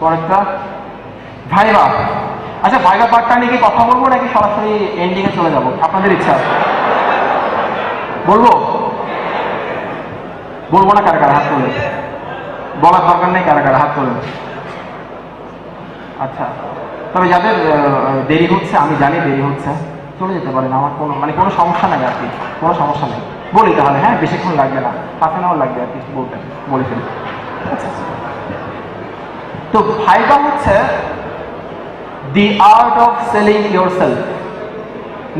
পরেরটা ভাইবা। আচ্ছা, ভাইবা পার্টটা নিয়ে কি কথা বলবো নাকি সরাসরি এন্ডিং এ চলে যাব? আপনাদের ইচ্ছা। বলবো বলবো না? কারা কারা হাত তোলেন? বলার দরকার নেই, কারা কারা হাত তোলেন? আচ্ছা, তবে যাদের দেরি হচ্ছে, আমি জানি দেরি হচ্ছে, চলে যেতে পারেন, আমার কোনো সমস্যা নাই আর কি, কোনো সমস্যা নেই। বলি তাহলে, হ্যাঁ, বেশিক্ষণ লাগবে না, হাফ অ্যান আওয়ার লাগবে আর কি বলতে, বলে ফেলি। আচ্ছা, তো ভাইবা হচ্ছে দি art of selling your self,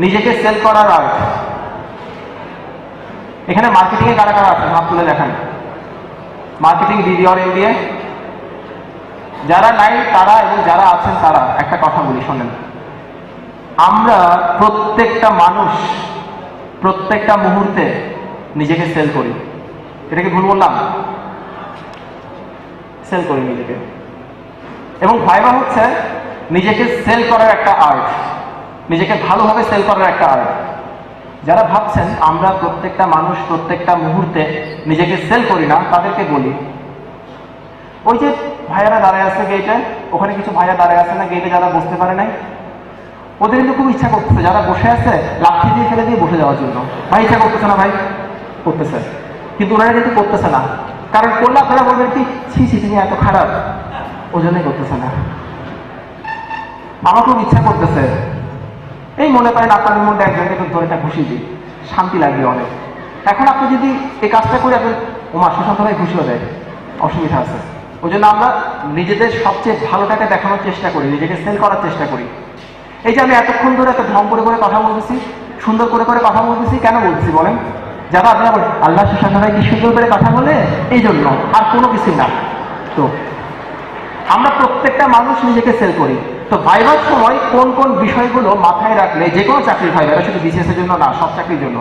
নিজেকে সেল করার আর্ট। এখানে মার্কেটিং এ কারা কারা আছে হাত তুলে দেখান। মার্কেটিং দিদি আর এম দিয়ে যারা নাই তারা এবং যারা আছেন তারা একটা কথা বলি শোনেন। আমরা প্রত্যেকটা মানুষ প্রত্যেকটা মুহূর্তে নিজেকে সেল করি। এটা কি ভুল বললাম? সেল করি নিজেকে। এবং ভাইবা হচ্ছে নিজেকে সেল করার একটা আর্ট, নিজেকে ভালোভাবে সেল করার একটা আর্ট। যারা ভাবছেন আমরা প্রত্যেকটা মানুষ প্রত্যেকটা মুহূর্তে নিজেকে সেল করি না, তাদেরকে বলি, ওই যে ভাইয়ারা দাঁড়ায় আছে গেটে, ওখানে কিছু ভাইয়া দাঁড়ায় আছে না গেটে, যারা বসতে পারে নাই, ওদের কিন্তু খুব ইচ্ছা করতেছে, যারা বসে আছে লাঠি দিয়ে ফেলে দিয়ে বসে যাওয়ার জন্য। ভাই ইচ্ছা করতেছে না? ভাই করতেছে, কিন্তু ওনারা কিন্তু করতেছে না। কারণ করলে আপনারা বলবেন কি, ছি ছি তুমি এত খারাপ, ওই জন্যই করতেছে না। আমার খুব ইচ্ছা করতেছে, এই মনে করেন আপনাদের মধ্যে একজনকে তো ধরে ঘুষি দিই, শান্তি লাগবে অনেক। এখন আপনি যদি এই কাজটা করে আপনি ওমার সুশান্ত ভাই ঘুষিও দেয়, অসুবিধা আছে। ওই জন্য আমরা নিজেদের সবচেয়ে ভালোটাকে দেখানোর চেষ্টা করি, নিজেকে সেল করার চেষ্টা করি। এই যে আমি এতক্ষণ ধরে এত ঢং করে কথা বলতেছি, সুন্দর করে কথা বলতেছি, কেন বলতেছি বলেন? যারা আপনারা বলেন আল্লাহ সুশান্ত ভাই কি সুন্দর করে কথা বলে, এই জন্য, আর কোনো কিছুই না। তো আমরা প্রত্যেকটা মানুষ নিজেকে সেল করি। তো ভাইবার সময় কোন কোন বিষয়গুলো মাথায় রাখলে যে কোনো চাকরির ভাইবার, শুধু বিসিএস এর জন্য না, সব চাকরির জন্য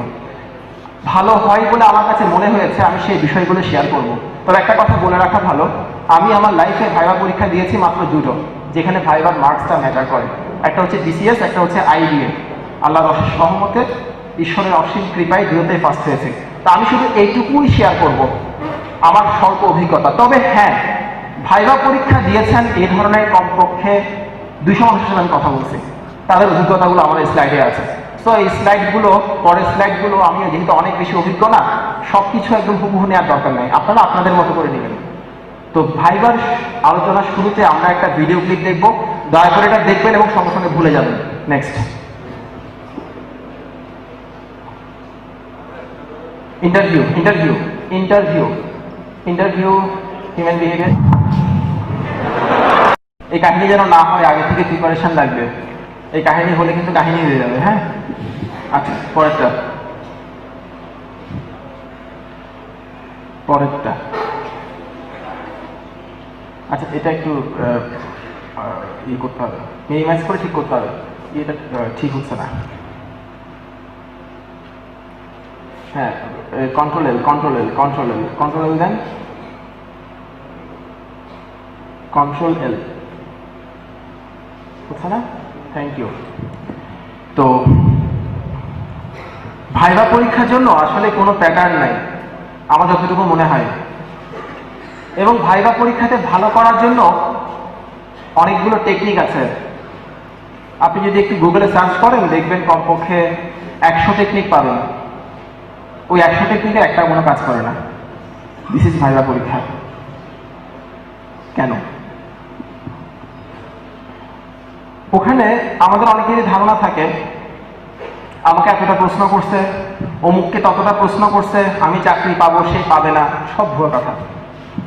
ভালো হয় বলে আমার কাছে মনে হয়েছে, আমি সেই বিষয়গুলো শেয়ার করব। তবে একটা কথা বলে রাখা ভালো, আমি আমার লাইফে ভাইবা পরীক্ষা দিয়েছি মাত্র দুটো, যেখানে ভাইবার মার্কসটা ম্যাটার করে। একটা হচ্ছে বিসিএস, একটা হচ্ছে আইবিএ। আল্লাহর অশেষ সহমতে, ঈশ্বরের অসীম কৃপায় দুটোতেই ফার্স্ট হয়েছে। তা আমি শুধু এইটুকুই শেয়ার করব, আমার স্বল্প অভিজ্ঞতা। তবে হ্যাঁ, ভাইবা পরীক্ষা দিয়েছেন এই ধরনের কমপক্ষে 200 মানুষের সাথে আমি কথা বলছি, তাদের অভিজ্ঞতাগুলো আমার স্লাইডে আছে। সো এই স্লাইডগুলো, পরের স্লাইডগুলো আমি যেহেতু অনেক বেশি অভিজ্ঞ না, সব কিছু একদম হুবহু নেওয়ার দরকার নেই, আপনারা আপনাদের মতো করে নেবেন। তো ভাইবার আলোচনার শুরুতে আমরা একটা ভিডিও ক্লিপ দেখব, দয়া করে এটা দেখবেন এবং সঙ্গে সঙ্গে ভুলে যাবেন। Next, interview interview interview interview human behaviour. এই কাহিনী যেন না হয়, আগে থেকে প্রিপারেশন লাগবে। এই কাহিনী হলে কিন্তু কাহিনী হয়ে যাবে। হ্যাঁ, আচ্ছা, পরেরটা আচ্ছা, এটা একটু ই করতে হবে, মিনিমাইজ করে ঠিক করতে হবে, এটা ঠিক হচ্ছে না। হ্যাঁ, কন্ট্রোল এল দেন, কন্ট্রোল এল হচ্ছে না। Thank you. তো ভাইবা পরীক্ষার জন্য আসলে কোনো প্যাটার্ন নাই আমার যতটুকু মনে হয়, এবং ভাইবা পরীক্ষাতে ভালো করার জন্য অনেকগুলো টেকনিক আছে। আপনি যদি একটু গুগলে সার্চ করেন দেখবেন কমপক্ষে 100 টেকনিক পাবেন। ওই 100 টেকনিকের একটা কোনো কাজ করে না। দিস ইজ ভাইবা পরীক্ষা। কেন? ওখানে আমাদের অনেকেরই ধারণা থাকে, আমাকে এতটা প্রশ্ন করছে, অমুককে ততটা প্রশ্ন করছে, আমি চাকরি পাবো, সে পাবে না, সব ভুয়া কথা।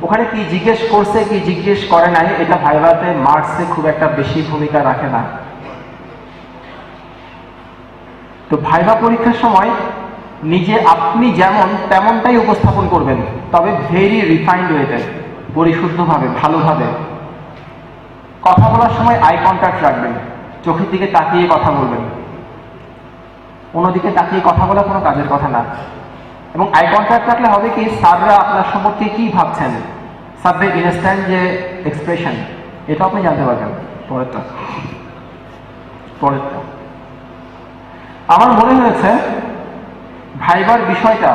ওখানে কি জিজ্ঞেস করছে কি জিজ্ঞেস করে নাই, এটা ভাইভাতে মার্কসে খুব একটা বেশি ভূমিকা রাখে না। তো ভাইভা পরীক্ষার সময় নিজে আপনি যেমন তেমনটাই উপস্থাপন করবেন, তবে ভেরি রিফাইন্ড ওয়েতে, পরিশুদ্ধভাবে, ভালোভাবে। কথা বলার সময় আই কন্ট্যাক্ট রাখবেন, চোখের দিকে তাকিয়ে কথা বলবেন। অন্যদিকে তাকিয়ে কথা বলা কোনো কাজের কথা না। এবং আই কন্ট্যাক্ট রাখলে হবে কি, স্যাররা আপনার সম্পর্কে কি ভাবছেন, স্যারদের ইনস্ট্যান্ট যে এক্সপ্রেশন, এটা আপনি জানতে পারবেন। পরেরটা আমার মনে হয়েছে ভাইবার বিষয়টা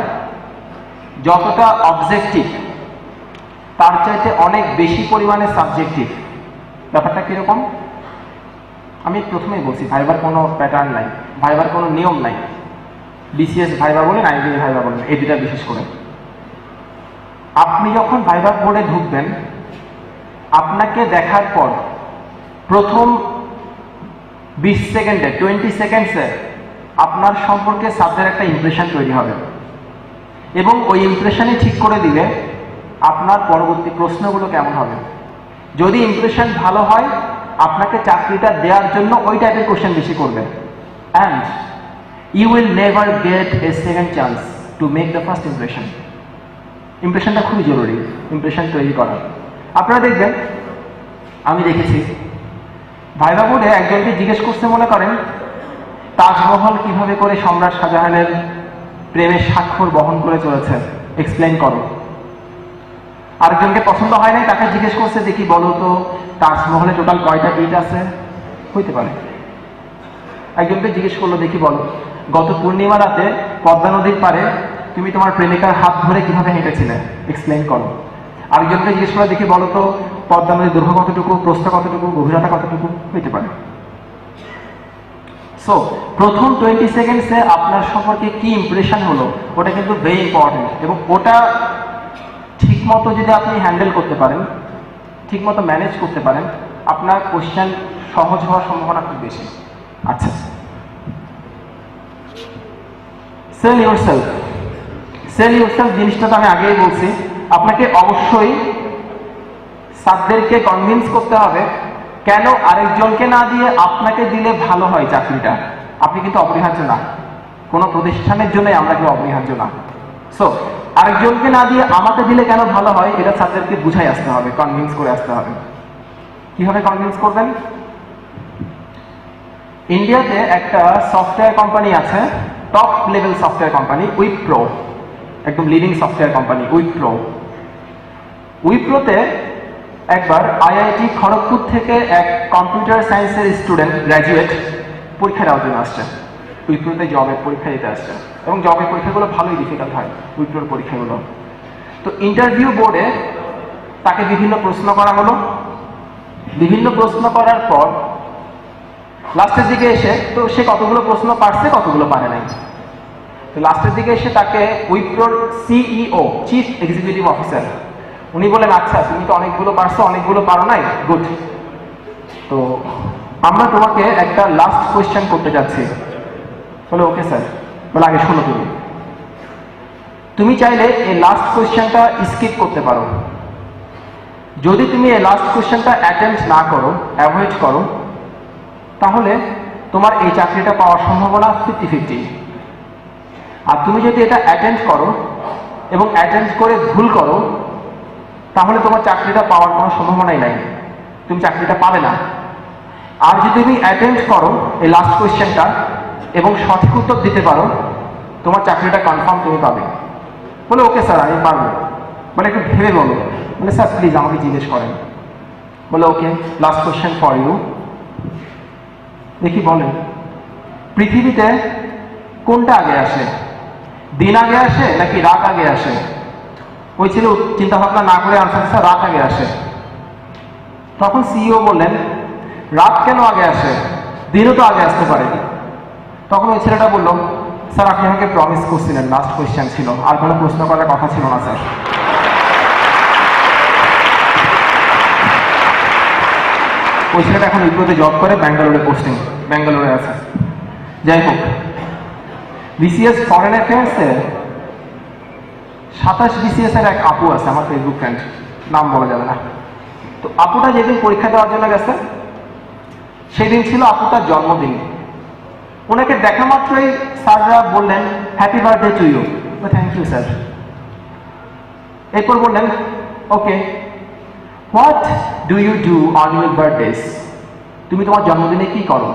যতটা অবজেক্টিভ, তার চাইতে অনেক বেশি পরিমাণে সাবজেক্টিভ। ব্যাপারটা কিরকম? আমি প্রথমেই বলছি ভাইবার কোনো প্যাটার্ন নাই, ভাইবার কোনো নিয়ম নাই। বিসিএস ভাইবা বলেন, আইবি ভাইবা বলেন, এই দুটা বিশেষ করে। আপনি যখন ভাইবার বোর্ডে ঢুকবেন, আপনাকে দেখার পর প্রথম 20 সেকেন্ডে 20 সেকেন্ডসে আপনার সম্পর্কে সাবজেক্টের একটা ইমপ্রেশন তৈরি হবে, এবং ওই ইমপ্রেশনই ঠিক করে দিবে আপনার পরবর্তী প্রশ্নগুলো কেমন হবে। যদি ইমপ্রেশন ভালো হয়, আপনাকে চাকরিটা দেওয়ার জন্য ওই টাইপের কোশ্চেন বেশি করবে, and you will never get a second chance to make the first impression. ইমপ্রেশনটা খুবই জরুরি, ইমপ্রেশন তৈরি করা। আপনারা দেখবেন, আমি দেখেছি ভাইবা বোর্ডে একজনকে জিজ্ঞেস করতে, মনে করেন তাজমহল কিভাবে করে সম্রাট শাহজাহানের প্রেমের স্বাক্ষর বহন করে চলেছে, এক্সপ্লেইন করো। আরেকজনকে পছন্দ হয় নাই, তাকে জিজ্ঞেস করছে, দেখি বলো তো তাজমহলে টোটাল কয়টা গেট আছে, হইতে পারে। একজনকে জিজ্ঞেস করলো, দেখি বলো গত পূর্ণিমা রাতে পদ্মা নদীর পারে তুমি তোমার প্রেমিকার হাত ধরে কিভাবে হেঁটেছিলে, এক্সপ্লেইন করো। আরেকজনকে জিজ্ঞেস করলো, দেখি বলো তো পদ্মা নদীর দৈর্ঘ্য কতটুকু, প্রস্থ কতটুকু, গভীরতা কতটুকু, হইতে পারে। সো প্রথম 20 সেকেন্ডসে আপনার সম্পর্কে কি ইমপ্রেশন হলো, ওটা কিন্তু ভেরি ইম্পর্টেন্ট, এবং ওটা ঠিক মতো যদি আপনি হ্যান্ডেল করতে পারেন, ঠিক মতো ম্যানেজ করতে পারেন, আপনার কোশ্চেন সহজ হওয়ার সম্ভাবনা খুব বেশি। আচ্ছা, সেল ইউরসেলফ। সেল ইউরসেলফ জিনিসটা তো আমি আগেই বলছি, আপনাকে অবশ্যই স্যারদেরকে কনভিন্স করতে হবে কেন আরেকজনকে না দিয়ে আপনাকে দিলে ভালো হয় চাকরিটা। আপনি কিন্তু অপরিহার্য না, কোনো প্রতিষ্ঠানের জন্যই আমরা কেউ অপরিহার্য না। সো আরেকজনকে না দিয়ে আমাকে দিলে কেন ভালো হয়, এটা স্যারদেরকে বুঝাই আসতে হবে, কনভিন্স করে আসতে হবে। কিভাবে কনভিন্স করবেন? ইন্ডিয়াতে একটা সফটওয়্যার কোম্পানি আছে, top level software company, Wipro, একদম লিডিং সফটওয়্যার কোম্পানি উইপ্রো। উইপ্রোতে একবার আইআইটি খড়গপুর থেকে এক কম্পিউটার সায়েন্সের স্টুডেন্ট গ্র্যাজুয়েট পরীক্ষা দেওয়ার জন্য আসছে, উইপ্রোতে জবের পরীক্ষা দিতে আসছে, এবং জবের পরীক্ষাগুলো ভালোই ডিফিকাল্ট হয় উইপ্রোর পরীক্ষাগুলো। তো ইন্টারভিউ বোর্ডে তাকে বিভিন্ন প্রশ্ন করা হলো। বিভিন্ন প্রশ্ন করার পর লাস্টের দিকে এসে, তো সে কতগুলো প্রশ্ন পারছে, কতগুলো পারে নাই। তো লাস্টের দিকে এসে তাকে উইপ্রোর সিইও, চিফ এক্সিকিউটিভ অফিসার, উনি বলেন, আচ্ছা তুমি তো অনেকগুলো পারছো, অনেকগুলো পারো নাই, গুড। তো আমরা তোমাকে একটা লাস্ট কোয়েশ্চেন করতে যাচ্ছি। বলে ওকে স্যার। বলে আগে শোনো, তুমি চাইলে এই লাস্ট কোয়েশ্চেনটা স্কিপ করতে পারো। যদি তুমি এই লাস্ট কোয়েশ্চেনটা অ্যাটেম্পট না করো, অ্যাভয়েড করো, তাহলে তোমার এই চাকরিটা পাওয়ার সম্ভাবনা 50-50। আর তুমি যদি এটা অ্যাটেন্ড করো এবং অ্যাটেন্ড করে ভুল করো, তাহলে তোমার চাকরিটা পাওয়ার কোনো সম্ভাবনাই নাই, তুমি চাকরিটা পাবে না। আর যদি তুমি অ্যাটেন্ড করো এই লাস্ট কোয়েশ্চেনটা এবং সঠিক উত্তর দিতে পারো, তোমার চাকরিটা কনফার্ম তুমি পাবে। বলে ওকে স্যার, আমি পারবো। বলে একটু ভেবে বলো। বলে স্যার প্লিজ আমাকে জিজ্ঞেস করেন। বলে ওকে, লাস্ট কোয়েশ্চেন ফর ইউ। দেখি বলেন, পৃথিবীতে কোনটা আগে আসে, দিন আগে আসে নাকি রাত আগে আসে? ওই ছিল চিন্তা ভাবনা না করে আনসার, স্যার রাত আগে আসে। তখন সিইও বললেন, রাত কেন আগে আসে, দিনও তো আগে আসতে পারে। তখন ওই ছেলেটা বলল, স্যার আপনি আমাকে প্রমিস করছিলেন, লাস্ট কোয়েশ্চেন ছিল, আর কোনো প্রশ্ন করার কথা ছিল না স্যার। ওই ছেলেটা এখন উইপ্রোতে জব করে, ব্যাঙ্গালোরে পোস্টিং, ব্যাঙ্গালোরে আছে। যাই হোক, বিসিএস ফরেন অ্যাফেয়ার্সে 27 বিসিএস এর এক আপু আছে, আমার ফেসবুক ফ্রেন্ড, নাম বলা যাবে না। তো আপুটা যেদিন পরীক্ষা দেওয়ার জন্য গেছে, সেদিন ছিল আপুটার জন্মদিন। ওনাকে দেখা মাত্রই স্যাররা বললেন, happy birthday to you. Thank you sir. এরপর বললেন, okay what do you do on your birthdays, তুমি তোমার জন্মদিনে কি করো?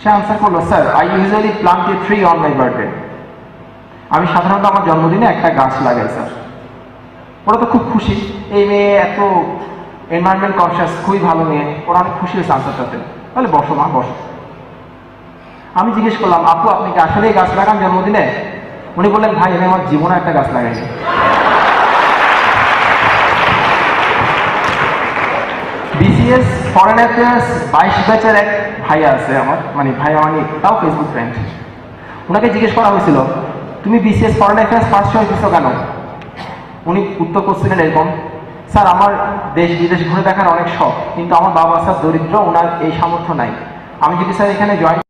সে আনসার করলো, sir I usually plant a tree on my birthday, আমি সাধারণত আমার জন্মদিনে একটা গাছ লাগাই স্যার। ওরা তো খুব খুশি, এই মেয়ে এত এনভায়রনমেন্ট কনসিয়াস, খুবই ভালো মেয়ে, ওরা অনেক খুশি হয়েছে আনসারটাতে। তাহলে বসো মা, বসো। আমি জিজ্ঞেস করলাম, আপু আপনি কি আসলেই গাছ লাগান জন্মদিনে? উনি বললেন, ভাই আমি আমার জীবনে একটা গাছ লাগাইনি। বিসিএস ফরেন অ্যাফেয়ার্স 22 ব্যাচের এক ভাইয়া আছে আমার, মানে ভাইয়া মানে তাও ফেসবুক ফ্রেন্ড। ওনাকে জিজ্ঞেস করা হয়েছিল তুমি BCS foreign affairs first choice দিচ্ছ কেন? উনি উত্তর করছিলেন এরকম, স্যার আমার দেশ বিদেশ ঘুরে দেখার অনেক শখ, কিন্তু আমার বাবা স্যার দরিদ্র, ওনার এই সামর্থ্য নাই। আমি যদি স্যার এখানে জয়েন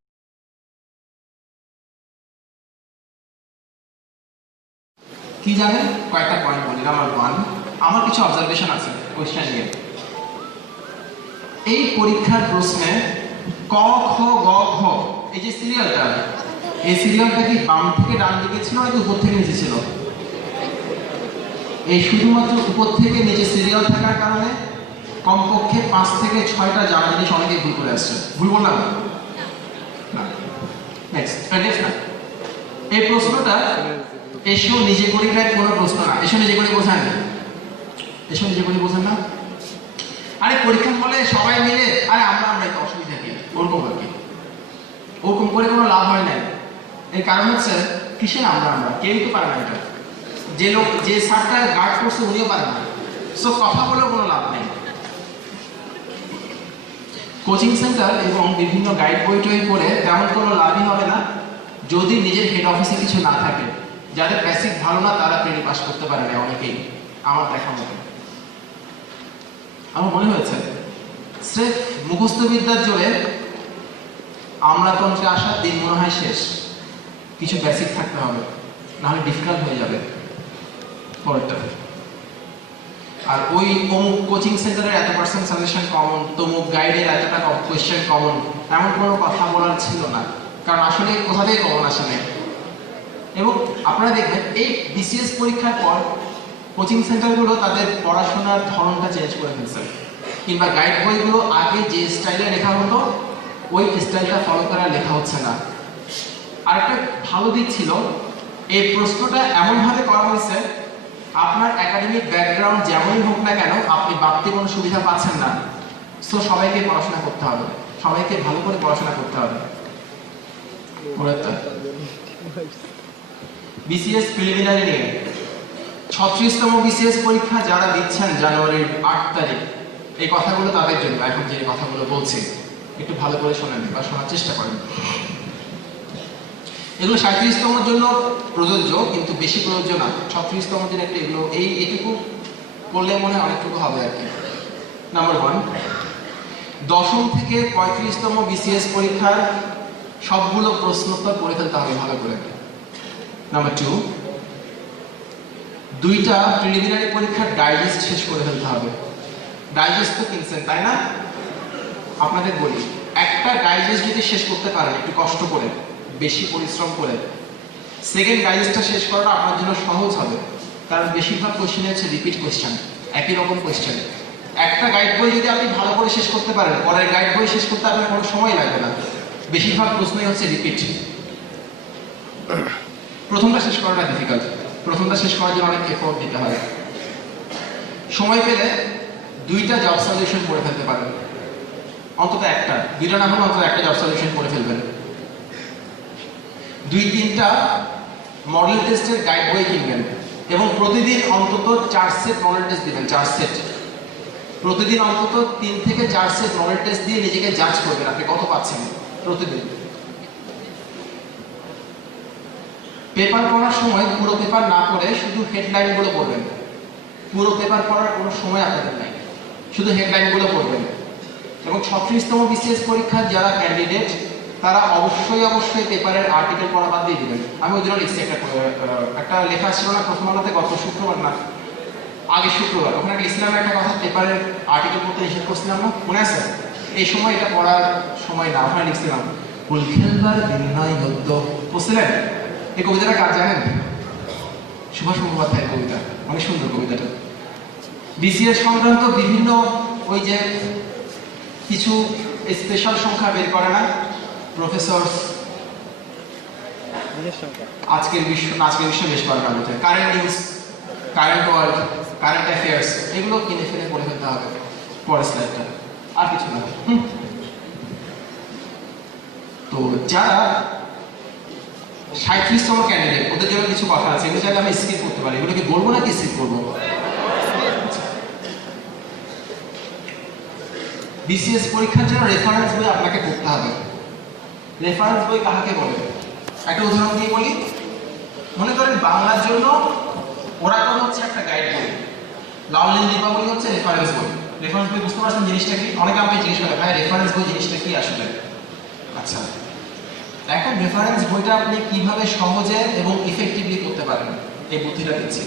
কি জানেন, কয়েকটা পয়েন্ট বলি। নাম্বার 1, আমার কিছু অবজারভেশন আছে কোয়েশ্চেন নিয়ে। এই পরীক্ষার প্রশ্নে ক খ গ ঘ এই যে সিরিয়ালটা, এই সিরিয়ালটা কি বাম থেকে ডান দিকে ছিল নাকি উপর থেকে নিচে ছিল? এই শুধুমাত্র উপর থেকে নিচে সিরিয়াল থাকার কারণে কমপক্ষে 5 থেকে 6টা জানা জিনিস অনেকেই ভুল করে আসছে। ভুল বললাম না? নেক্সট না, এই প্রশ্নটা এসো নিজে করি টাইপ কোনো প্রশ্ন না। এসো নিজে করে বোঝান, এসো নিজে করে বোঝান না। আরে পরীক্ষার হলে সবাই মিলে আরে আমরাই তো অসুবিধা কি, ওরকম আর কি, ওরকম করে কোনো লাভ হয় নাই। এর কারণ হচ্ছে কিসের আমরা কেউই তো পারে না এটা। যে লোক যে স্যারটা গার্ড করছে উনিও পারে না, সো কথা বলেও কোনো লাভ নেই। কোচিং সেন্টার এবং বিভিন্ন গাইড বই টই পড়ে তেমন কোনো লাভই হবে না যদি নিজের হেড অফিসে কিছু না থাকে। যাদের বেসিক ভালো না তারা প্রিলি পাস করতে পারে না অনেকেই, আমার দেখা মতো। আমার মনে হয়েছে স্রেফ মুখস্থ বিদ্যার জোরে আমলাতন্ত্রে আসার দিন মনে হয় শেষ। কিছু বেসিক থাকতে হবে, নাহলে ডিফিকাল্ট হয়ে যাবে পরেরটা। আর ওই অমুক কোচিং সেন্টারের এত পার্সেন্ট সাজেশন কমন, তমুক গাইডের এতটা কোয়েশ্চেন কমন, এমন কোনো কথা বলার ছিল না, কারণ আসলে কোথা থেকে কমন আসে নাই। এবং আপনারা দেখবেন এই বিসিএস পরীক্ষার পর কোচিং সেন্টারগুলো তাদের পড়াশোনার ধরনটা চেঞ্জ করে ফেলছে, কিংবা গাইড বইগুলো আগে যে স্টাইলে লেখা হতো ওই স্টাইলটা ফলো করা লেখা হচ্ছে না। আরেকটা ভালো দিক ছিল, এই প্রশ্নটা এমনভাবে করা হয়েছে আপনার একাডেমিক ব্যাকগ্রাউন্ড যেমনই হোক না কেন আপনি বাড়তি কোনো সুবিধা পাচ্ছেন না। সো সবাইকে পড়াশোনা করতে হবে, সবাইকে ভালো করে পড়াশোনা করতে হবে। বিসিএস প্রিলিমিনারি নিয়ে 36তম বিসিএস পরীক্ষা যারা দিচ্ছেন জানুয়ারির 8 তারিখ, এই কথাগুলো তাদের জন্য। এখন যে কথাগুলো বলছি একটু ভালো করে শোনেন বা শোনার চেষ্টা করেন। এগুলো 37তম জন্য প্রযোজ্য, কিন্তু বেশি প্রযোজ্য না। 36তম জন্য একটু এগুলো এইটুকু করলে মনে হয় অনেকটুকু হবে আর কি। নাম্বার 1, 10ম থেকে 35তম বিসিএস পরীক্ষার সবগুলো প্রশ্নোত্তর পড়ে ফেলতে হবে ভালো করে। নাম্বার 2, 2টা প্রিলিমিনারি পরীক্ষার ডাইজেস্ট শেষ করে ফেলতে হবে। ডাইজেস্ট তো কিনছেন তাই না? আপনাদের বলি, একটা ডাইজেস্ট যদি শেষ করতে পারেন একটু কষ্ট করে, বেশি পরিশ্রম করে, সেকেন্ড ডাইজেস্টটা শেষ করাটা আপনার জন্য সহজ হবে। কারণ বেশিরভাগ কোশ্চেন হচ্ছে রিপিট কোশ্চেন, একই রকম কোশ্চেন। একটা গাইড বই যদি আপনি ভালো করে শেষ করতে পারেন, পরের গাইড বই শেষ করতে আপনার কোনো সময় লাগবে না। বেশিরভাগ প্রশ্নই হচ্ছে রিপিট। প্রথমটা শেষ করাটা ডিফিকাল্ট, প্রথমটা শেষ করার জন্য অনেক এফোর্ট দিতে হয়। সময় পেলে 2টা জব সলিউশন পড়ে ফেলতে পারেন, অন্তত একটা, 2টা না হলে অন্তত একটা জব সলিউশন পড়ে ফেলবেন। 2-3টা মডেল টেস্টের গাইড বই কিনবেন এবং প্রতিদিন অন্তত 4 সেট মডেল টেস্ট দিবেন। 4 সেট, প্রতিদিন অন্তত 3 থেকে 4 সেট মডেল টেস্ট দিয়ে নিজেকে জাজ করবেন আপনি কত পাচ্ছেন প্রতিদিন। পেপার পড়ার সময় পুরো পেপার না পড়ে শুধু হেডলাইনগুলো পড়বেন। পুরো পেপার পড়ার কোনো সময় আপনাদের নাই, শুধু হেডলাইনগুলো পড়বেন। এবং 36তম বিসিএস পরীক্ষার যারা ক্যান্ডিডেট তারা অবশ্যই পেপারের আর্টিকেল পড়া বাদ দিয়ে দিবেন। আমি ওই জন্য লিখছি, একটা লেখা ছিল না প্রথম আলোতে গত শুক্রবার না আগে শুক্রবার, ওখানে একটা ইসলামের একটা কথা পেপারের আর্টিকেল পড়তে নিষেধ করছিলাম না, মনে আছে? এই সময় এটা পড়ার সময় না, ওখানে লিখছিলাম ফুল খেলবার বিনয় গদ্য, বুঝছিলেন? এই কবিতাটা কার জানেন? সুভাষ মুখোপাধ্যায়ের কবিতা, অনেক সুন্দর কবিতাটা। বিসিএস সংক্রান্ত বিভিন্ন ওই যে কিছু স্পেশাল সংখ্যা বের করে না প্রফেসর, আজকের বিশ্ব বেশ করার মধ্যে current news, current world, current affairs, এগুলো কিনে ফেলে পড়ে ফেলতে হবে পরের স্লাইডটা, আর কিছু না। তো যারা 37তম ক্যান্ডিডেট ওদের জন্য কিছু কথা আছে, এগুলো চাইলে আমি স্কিপ করতে পারি। এগুলোকে বলবো নাকি স্কিপ করবো? বিসিএস পরীক্ষার জন্য রেফারেন্স বই আপনাকে পড়তে হবে। রেফারেন্স বই কাকে বলে? একটা উদাহরণ দিয়ে বলি। মনে করেন বাংলার জন্য ওরাকন হচ্ছে একটা গাইড বই, লালনীল দীপাবলি হচ্ছে রেফারেন্স বই। রেফারেন্স বই বুঝতে পারছেন জিনিসটা কি? অনেকে আমাকে জিজ্ঞেস করে, ভাই রেফারেন্স বই জিনিসটা কি আসলে? আচ্ছা, এখন রেফারেন্স বইটা আপনি কিভাবে সহজে এবং ইফেক্টিভলি করতে পারেন এই বুদ্ধিটা দিচ্ছি।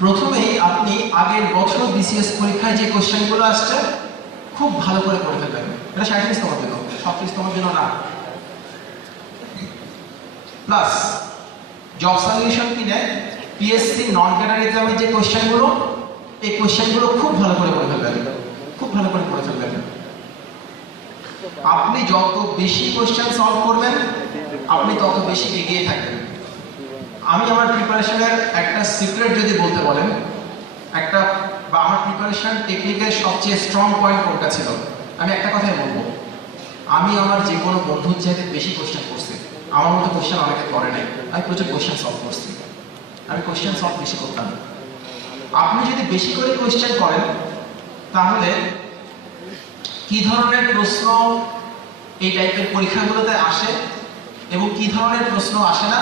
প্রথমেই আপনি আগের বছর বিসিএস পরীক্ষায় যে কোশ্চেনগুলো আসছে খুব ভালো করে পড়ে ফেলবেন। এটা 37তম জন্য, 36তম জন্য না। প্লাস জব সলিউশন কিনে পিএসসি নন ক্যাডার এক্সামের যে কোশ্চেনগুলো, এই কোশ্চেনগুলো খুব ভালো করে পড়ে ফেলবেন, খুব ভালো করে পড়ে ফেলবেন। আপনি যত বেশি কোশ্চেন সলভ করবেন আপনি তত বেশি এগিয়ে থাকবেন। আমি আমার প্রিপারেশনের একটা সিক্রেট যদি বলতে বলেন, একটা বা আমার প্রিপারেশন টেকনিকের সবচেয়ে স্ট্রং পয়েন্ট কোনটা ছিল, আমি একটা কথাই বলবো, আমি আমার যে কোনো বন্ধুর চাইতে বেশি কোশ্চেন করছি। আমার মতো কোশ্চেন অনেকে করে নাই, আমি প্রচুর কোশ্চেন সলভ করছি। আমি কোশ্চেন সলভ বেশি করতাম। আপনি যদি বেশি করে কোশ্চেন করেন তাহলে কি ধরনের প্রশ্ন এই টাইপের পরীক্ষাগুলোতে আসে এবং কি ধরনের প্রশ্ন আসে না,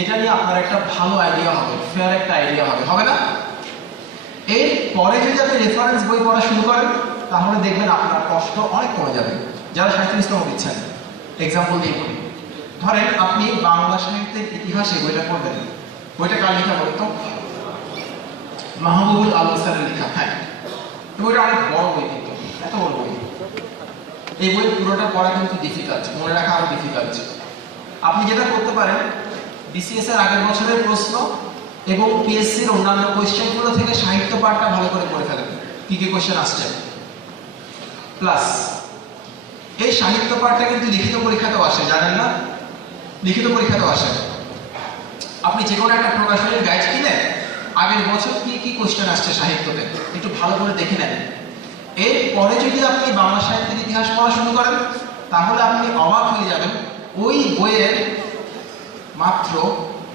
এটা নিয়ে আপনার একটা ভালো আইডিয়া হবে, ফেয়ার একটা আইডিয়া হবে, হবে না? এর পরে যদি আপনি রেফারেন্স বই পড়া শুরু করেন তাহলে দেখবেন আপনার কষ্ট অনেক কমে যাবে। যারা 37তম দিচ্ছেন, এক্সাম্পল দিয়ে বলি, ধরেন আপনি বাংলা সাহিত্যের ইতিহাসে বইটা পড়বেন। বইটা কার লেখা বলতো? মাহবুবুল আলম স্যারের লেখা। হ্যাঁ, বইটা অনেক বড় বই, কিন্তু এত বড় বই। এই বই পুরোটা পড়া কিন্তু ডিফিকাল্ট, মনে রাখা আরো ডিফিকাল্ট। আপনি যেটা করতে পারেন, বিসিএস এর আগের বছরের প্রশ্ন এবং পিএসসির অন্যান্য কোয়েশ্চেনগুলো থেকে সাহিত্য পাঠটা ভালো করে পড়ে ফেলেন, কি কি কোয়েশ্চেন আসছে। প্লাস এই সাহিত্য পাঠটা কিন্তু লিখিত পরীক্ষাতেও আসে, জানেন না? লিখিত পরীক্ষাতেও আসে। আপনি যে কোনো একটা প্রকাশনীর গাইড কিনে আগের বছর কি কি কোয়েশ্চেন আসছে সাহিত্যতে একটু ভালো করে দেখে নেন। এরপরে যদি আপনি বাংলা সাহিত্যের ইতিহাস পড়া শুরু করেন তাহলে আপনি অবাক হয়ে যাবেন, ওই বইয়ের মাত্র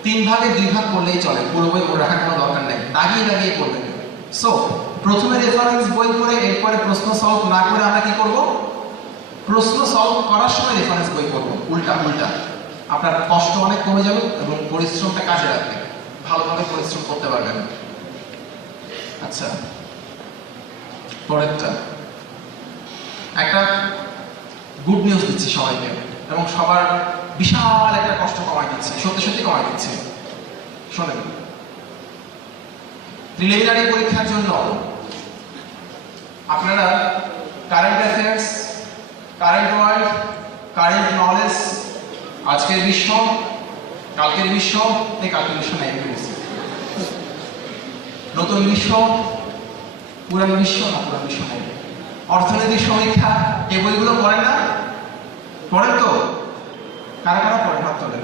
3 ভাগে 2 ভাগ পড়লেই চলে, পুরো বই পড়ে রাখার কোনো দরকার নেই, দাগিয়ে দাগিয়ে পড়বেন। সো প্রথমে রেফারেন্স বই পড়ে এরপরে প্রশ্ন সলভ না করে আমরা কি করব? প্রশ্ন সলভ করার সময় রেফারেন্স বই পড়বো, উল্টা উল্টা। আপনার কষ্ট অনেক কমে যাবে এবং পরিশ্রমটা কাজে রাখবে, ভালোভাবে পরিশ্রম করতে পারবেন। আচ্ছা, পরেরটা একটা গুড নিউজ দিচ্ছি সবাইকে এবং সবার বিশাল একটা কষ্ট কমাই দিচ্ছে, সত্যি সত্যি কমাই দিচ্ছে। শোনেন, প্রিলিমিনারি পরীক্ষার জন্য আপনারা current affairs, current world, current knowledge, আজকের বিশ্ব, কালকের বিশ্ব, এই কালকের বিশ্ব নাই, নতুন বিশ্ব, পুরান বিশ্ব না পুরান বিশ্ব নাই, অর্থনৈতিক সমীক্ষা, এই বইগুলো পড়েন না? পড়েন তো? কারা কারা পড়েন হাত তোলেন?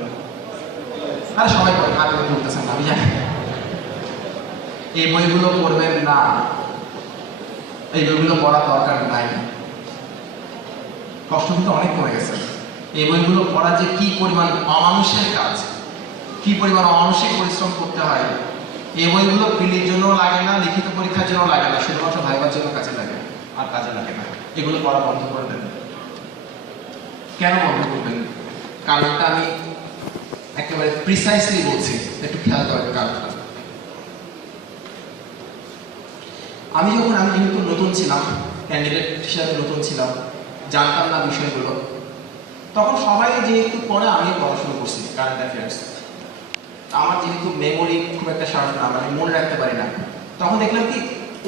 আরে সবাই পড়েন, হাত তুলে বলতেছেন না, আমি জানি। এই বইগুলো পড়বেন না, এই বইগুলো পড়ার দরকার নাই। কষ্ট কিন্তু অনেক কমে গেছে। এই বইগুলো পড়া যে কি পরিমাণ অমানুষের কাজ, কি পরিমাণ অমানুষিক পরিশ্রম করতে হয়, এই বইগুলো প্রিলির জন্য লাগে না, লিখিত পরীক্ষার জন্য লাগে না, শুধুমাত্র ভাইবার জন্য কাজে লাগে, আর কাজে লাগে না। এগুলো পড়া বন্ধ করে দেন। কেন বন্ধ করবেন? কারণটা আমি একেবারে প্রিসাইসলি বলছি, একটু খেয়াল করেন কারণটা। আমি যেহেতু নতুন ছিলাম, ক্যান্ডিডেট হিসাবে নতুন ছিলাম, জানতাম না বিষয়গুলো, তখন সবাই যেহেতু পড়ে আমি পড়াশোনা করছি কারেন্ট অ্যাফেয়ার্স। আমার যেহেতু মেমোরি খুব একটা শার্প না, আমি মনে রাখতে পারি না, তখন দেখলাম কি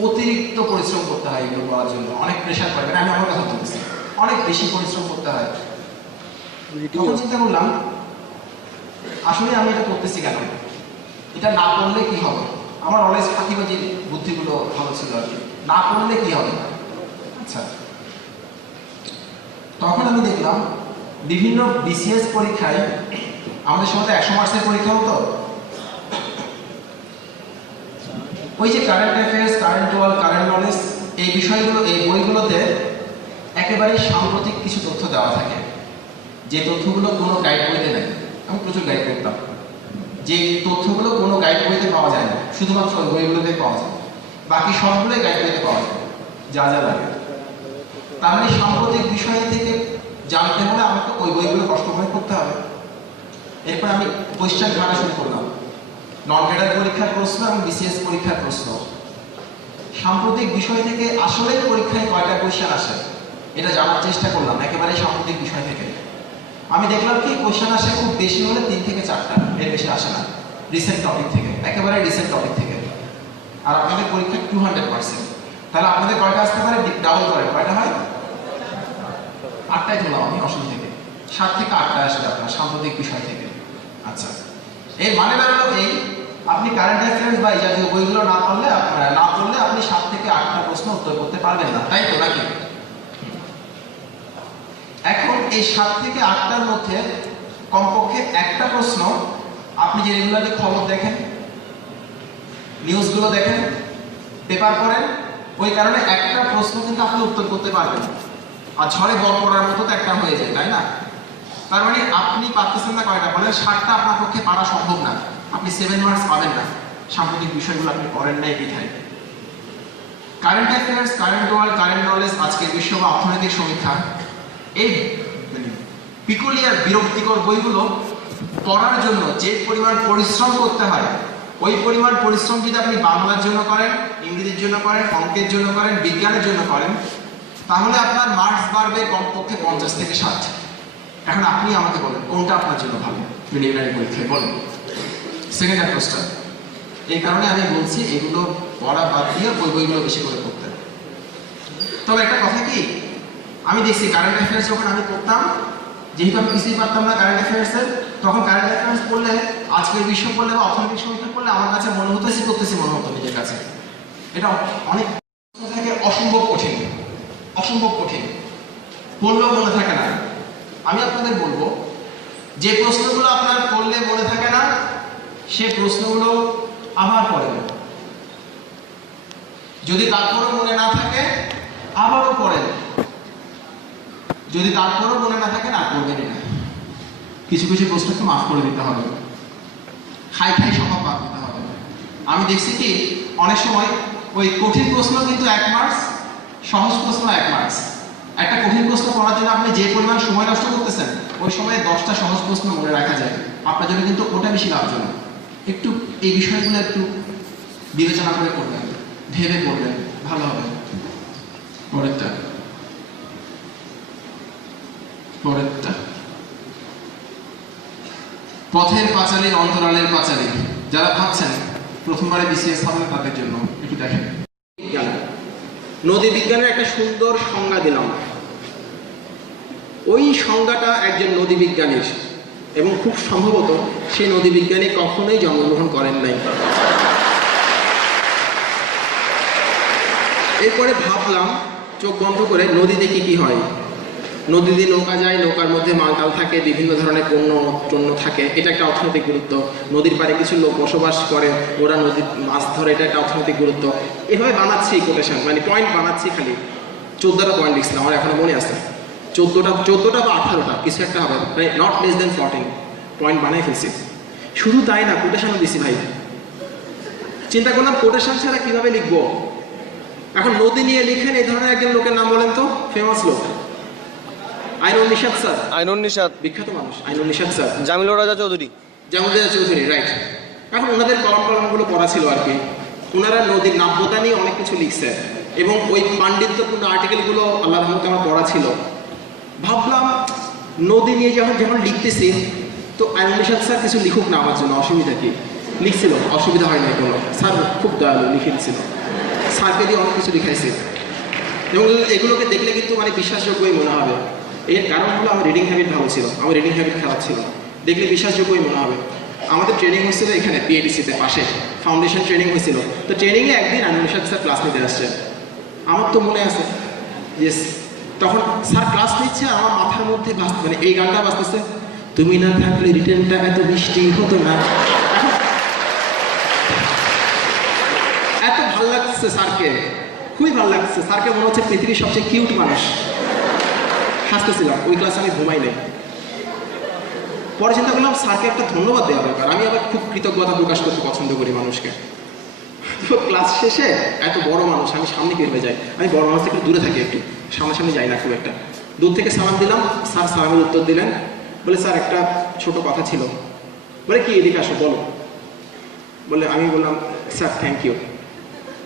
অতিরিক্ত পরিশ্রম করতে হয় এগুলো পড়ার জন্য, অনেক প্রেশার পড়ে। আমি আমার কথা বলতেছি, অনেক বেশি পরিশ্রম করতে হয়। তখন চিন্তা করলাম আসলে আমি এটা করতেছি কেন, এটা না করলে কি হবে। আমার অলওয়েজ ফাঁকিবাজি বুদ্ধিগুলো ভালো ছিল আর কি, না করলে কি হবে। আচ্ছা, তখন আমি দেখলাম বিভিন্ন বিসিএস পরীক্ষায়, আমাদের সময় 100 মার্কসের পরীক্ষা হতো, ওই যে current affairs, current world, current knowledge, এই বিষয়গুলো এই বইগুলোতে একেবারে সাম্প্রতিক কিছু তথ্য দেওয়া থাকে, যে তথ্যগুলো কোনো গাইড বইতে নেই। আমি প্রচুর গাইড করতাম, যে তথ্যগুলো কোনো গাইড বইতে পাওয়া যায় না, শুধুমাত্র ওই বইগুলোতে পাওয়া যায়, বাকি সবগুলোই গাইড বইতে পাওয়া যায়। যা যা লাগে। তার মানে সাম্প্রতিক বিষয় থেকে জানতে হলে আমাকে ওই বইগুলো কষ্ট করে পড়তে হবে। এরপর আমি কোয়েশ্চেন ঘাটা শুরু করলাম, নন ক্যাডার পরীক্ষার প্রশ্ন এবং বিসিএস পরীক্ষার প্রশ্ন। সাম্প্রতিক বিষয় থেকে আসলেই পরীক্ষায় কয়টা কোয়েশ্চেন আসে এটা জানার চেষ্টা করলাম একেবারে সাম্প্রতিক বিষয় থেকে। আমি দেখলাম কি কোয়েশ্চেন আসে খুব বেশি হলে 3 থেকে 4টা, এর বেশি আসে না রিসেন্ট টপিক থেকে, একেবারে রিসেন্ট টপিক থেকে। আর আপনাদের পরীক্ষা 200%, তাহলে আপনাদের কয়টা আসতে পারে? ডাবল করে কয়টা হয়? 8টায় তুললাম আমি অসম থেকে, 7 থেকে 8টা আসবে আপনার সাম্প্রতিক বিষয় থেকে। আচ্ছা, এর মানে দাঁড়ালো এই, আপনি কারেন্ট অ্যাফেয়ার্স বা এই জাতীয় বইগুলো না পড়লে আপনি 7 থেকে 8টা প্রশ্ন উত্তর করতে পারবেন না, তাই তো নাকি? এখন এই 7 থেকে 8টার মধ্যে কমপক্ষে একটা প্রশ্ন আপনি যে রেগুলারলি খবর দেখেন, নিউজগুলো দেখেন, পেপার পড়েন, ওই কারণে একটা প্রশ্ন কিন্তু আপনি উত্তর করতে পারবেন। আর ঝড়ে বল পড়ার মতো তো একটা হয়ে যায়, তাই না? তার মানে আপনি পারতেছেন না কয়টা বলেন? 7টা আপনার পক্ষে পারা সম্ভব না, আপনি 7 মার্কস পাবেন না। সাম্প্রতিক বিষয়গুলো আপনি পড়েন নাই বিধায়। Current affairs, current world, current knowledge, আজকের বিশ্ব বা অর্থনৈতিক সমীক্ষা, এই পিকুলিয়ার বিরক্তিকর বইগুলো পড়ার জন্য যে পরিমাণ পরিশ্রম করতে হয়, ওই পরিমাণ পরিশ্রম যদি আপনি বাংলার জন্য করেন, ইংরেজির জন্য করেন, অঙ্কের জন্য করেন, বিজ্ঞানের জন্য করেন, তাহলে আপনার মার্কস বাড়বে কমপক্ষে 50 থেকে 60। এখন আপনি আমাকে বলেন কোনটা আপনার জন্য ভালো প্রিলিমিনারি পরীক্ষায়, বলেন। সেকেন্ড অ্যাপ্রোচটা, এই কারণে আমি বলছি এগুলো পড়া বাদ দিয়ে ওই বইগুলো বেশি করে পড়তে। তবে একটা কথা কি, আমি দেখছি কারেন্ট অ্যাফেয়ার্স যখন আমি পড়তাম, যেহেতু আমি কিছুই পারতাম না কারেন্ট অ্যাফেয়ার্সের, তখন কারেন্ট অ্যাফেয়ার্স পড়লে, আজকের বিশ্ব পড়লে বা অর্থনৈতিক সমীক্ষা পড়লে আমার কাছে মনে হতো যে করতেছি মনে হতো নিজের কাছে। এটা অনেক থেকে অসম্ভব কঠিন, অসম্ভব কঠিন, পড়লেও মনে থাকে না। আমি আপনাদের বলবো যে প্রশ্নগুলো আপনার পড়লে মনে থাকে না, সে প্রশ্নগুলো আবার পড়েন। যদি তারপরও মনে না থাকে আবারও পড়েন, যদি তারপরও মনে না থাকে না পড়বেনই না। কিছু কিছু প্রশ্নকে মাফ করে দিতে হবে, খাই খাই স্বভাব বাদ দিতে হবে। আমি দেখছি কি অনেক সময় ওই কঠিন প্রশ্ন কিন্তু 1 মার্কস, সহজ প্রশ্ন 1 মার্কস। একটা কঠিন প্রশ্ন পড়ার জন্য আপনি যে পরিমাণ সময় নষ্ট করতেছেন, ওই সময়ে 10টা সহজ প্রশ্ন মনে রাখা যায়, আপনার জন্য কিন্তু ওটা বেশি লাভজনক। একটু এই বিষয়গুলো একটু বিবেচনা করে করবেন, ভেবে পড়বেন, ভালো হবে। পরেরটা, পথের পাঁচালী, অন্তরালের পাঁচালী। যারা ভাবছেন প্রথমবারে বিসিএস হবে তাদের জন্য একটু দেখেন। নদী বিজ্ঞানের একটা সুন্দর সংজ্ঞা দিলাম, ওই সংজ্ঞাটা একজন নদী বিজ্ঞানীর, এবং খুব সম্ভবত সেই নদী বিজ্ঞানী কখনোই জন্মগ্রহণ করেন নাই। এরপরে ভাবলাম চোখ বন্ধ করে নদীতে কি কি হয়। নদীতে নৌকা যায়, নৌকার মধ্যে মালটাল থাকে, বিভিন্ন ধরনের পণ্য থাকে, এটা একটা অর্থনৈতিক গুরুত্ব। নদীর পাড়ে কিছু লোক বসবাস করে, ওরা নদীর মাছ ধরে, এটা একটা অর্থনৈতিক গুরুত্ব। এভাবে বানাচ্ছি কোটেশন, মানে পয়েন্ট বানাচ্ছি, খালি 14টা পয়েন্ট লিখছিলাম, আমার এখনো মনে আছে। 14টা বা 18টা কিছু একটা হবে, মানে নট লেস দেন 14 পয়েন্ট বানাই ফেলছি। শুধু তাই না, কোটেশনও দিছি ভাই। চিন্তা করলাম কোটেশন ছাড়া কিভাবে লিখবো। এখন নদী নিয়ে লিখেন এই ধরনের একজন লোকের নাম বলেন তো, ফেমাস লোক। আইনুল নিশাত স্যার। আইনুল নিশাত, বিখ্যাত মানুষ আইনুল নিশাত স্যার। জামিলুর রাজা চৌধুরী। জামিলুর রাজা চৌধুরী, রাইট। এখন ওনাদের কলমগুলো পড়া ছিল আর কি। ওনারা নদীর নাব্যতা নিয়ে অনেক কিছু লিখছে, এবং ওই পাণ্ডিত্যপূর্ণ আর্টিকেলগুলো আল্লাহর রহমতে আমার পড়া ছিল। ভাবলাম নদী নিয়ে যখন লিখতেছি, তো আইনুল নিশাত স্যার কিছু লিখুক না আমার জন্য, অসুবিধা কি। লিখছিল, অসুবিধা হয় না কোনো। স্যার খুব দয়ালু, লিখে দিচ্ছিল। স্যারকে দিয়ে অনেক কিছু লিখাইছে, এবং এগুলোকে দেখলে কিন্তু মানে বিশ্বাসযোগ্যই মনে হবে। এর কারণ হলো আমার রিডিং হ্যাবিট ভালো ছিল, আমার রিডিং হ্যাবিট খারাপ ছিল, দেখলে বিশ্বাসযোগ্যই মনে হবে। আমাদের ট্রেনিং হচ্ছিল এখানে পিএডিসিতে পাশে, ফাউন্ডেশন ট্রেনিং হয়েছিল। তো ট্রেনিংয়ে একদিন আইনুল নিশাত স্যার ক্লাস নিতে আসছে, আমার তো মনে আছে। ইয়েস, তখন স্যার ক্লাস নিচ্ছে, আমার মাথার মধ্যে মানে এই গানটা বাজতেছে, তুমি না থাকলে রিটেনটা এত বৃষ্টি হতো না। এত ভালো লাগছে স্যারকে, খুবই ভালো লাগছে স্যারকে, মনে হচ্ছে পৃথিবীর সবচেয়ে কিউট মানুষ। হাসতেছিলাম, ওই ক্লাসে আমি ঘুমাই নাই। পরে চিন্তা করলাম স্যারকে একটা ধন্যবাদ দেওয়া দরকার। আমি আবার খুব কৃতজ্ঞতা প্রকাশ করতে পছন্দ করি মানুষকে। তো ক্লাস শেষে এত বড় মানুষ, আমি সামনে বের হয়ে যাই, আমি বড় মানুষ থেকে দূরে থাকি, একটু সামনাসামনি যাই না খুব একটা। দূর থেকে সালাম দিলাম, স্যার সালামের উত্তর দিলেন, বলে স্যার একটা ছোট কথা ছিল। বলে কি, এদিকে আসো বলো। বলে আমি বললাম স্যার থ্যাংক ইউ।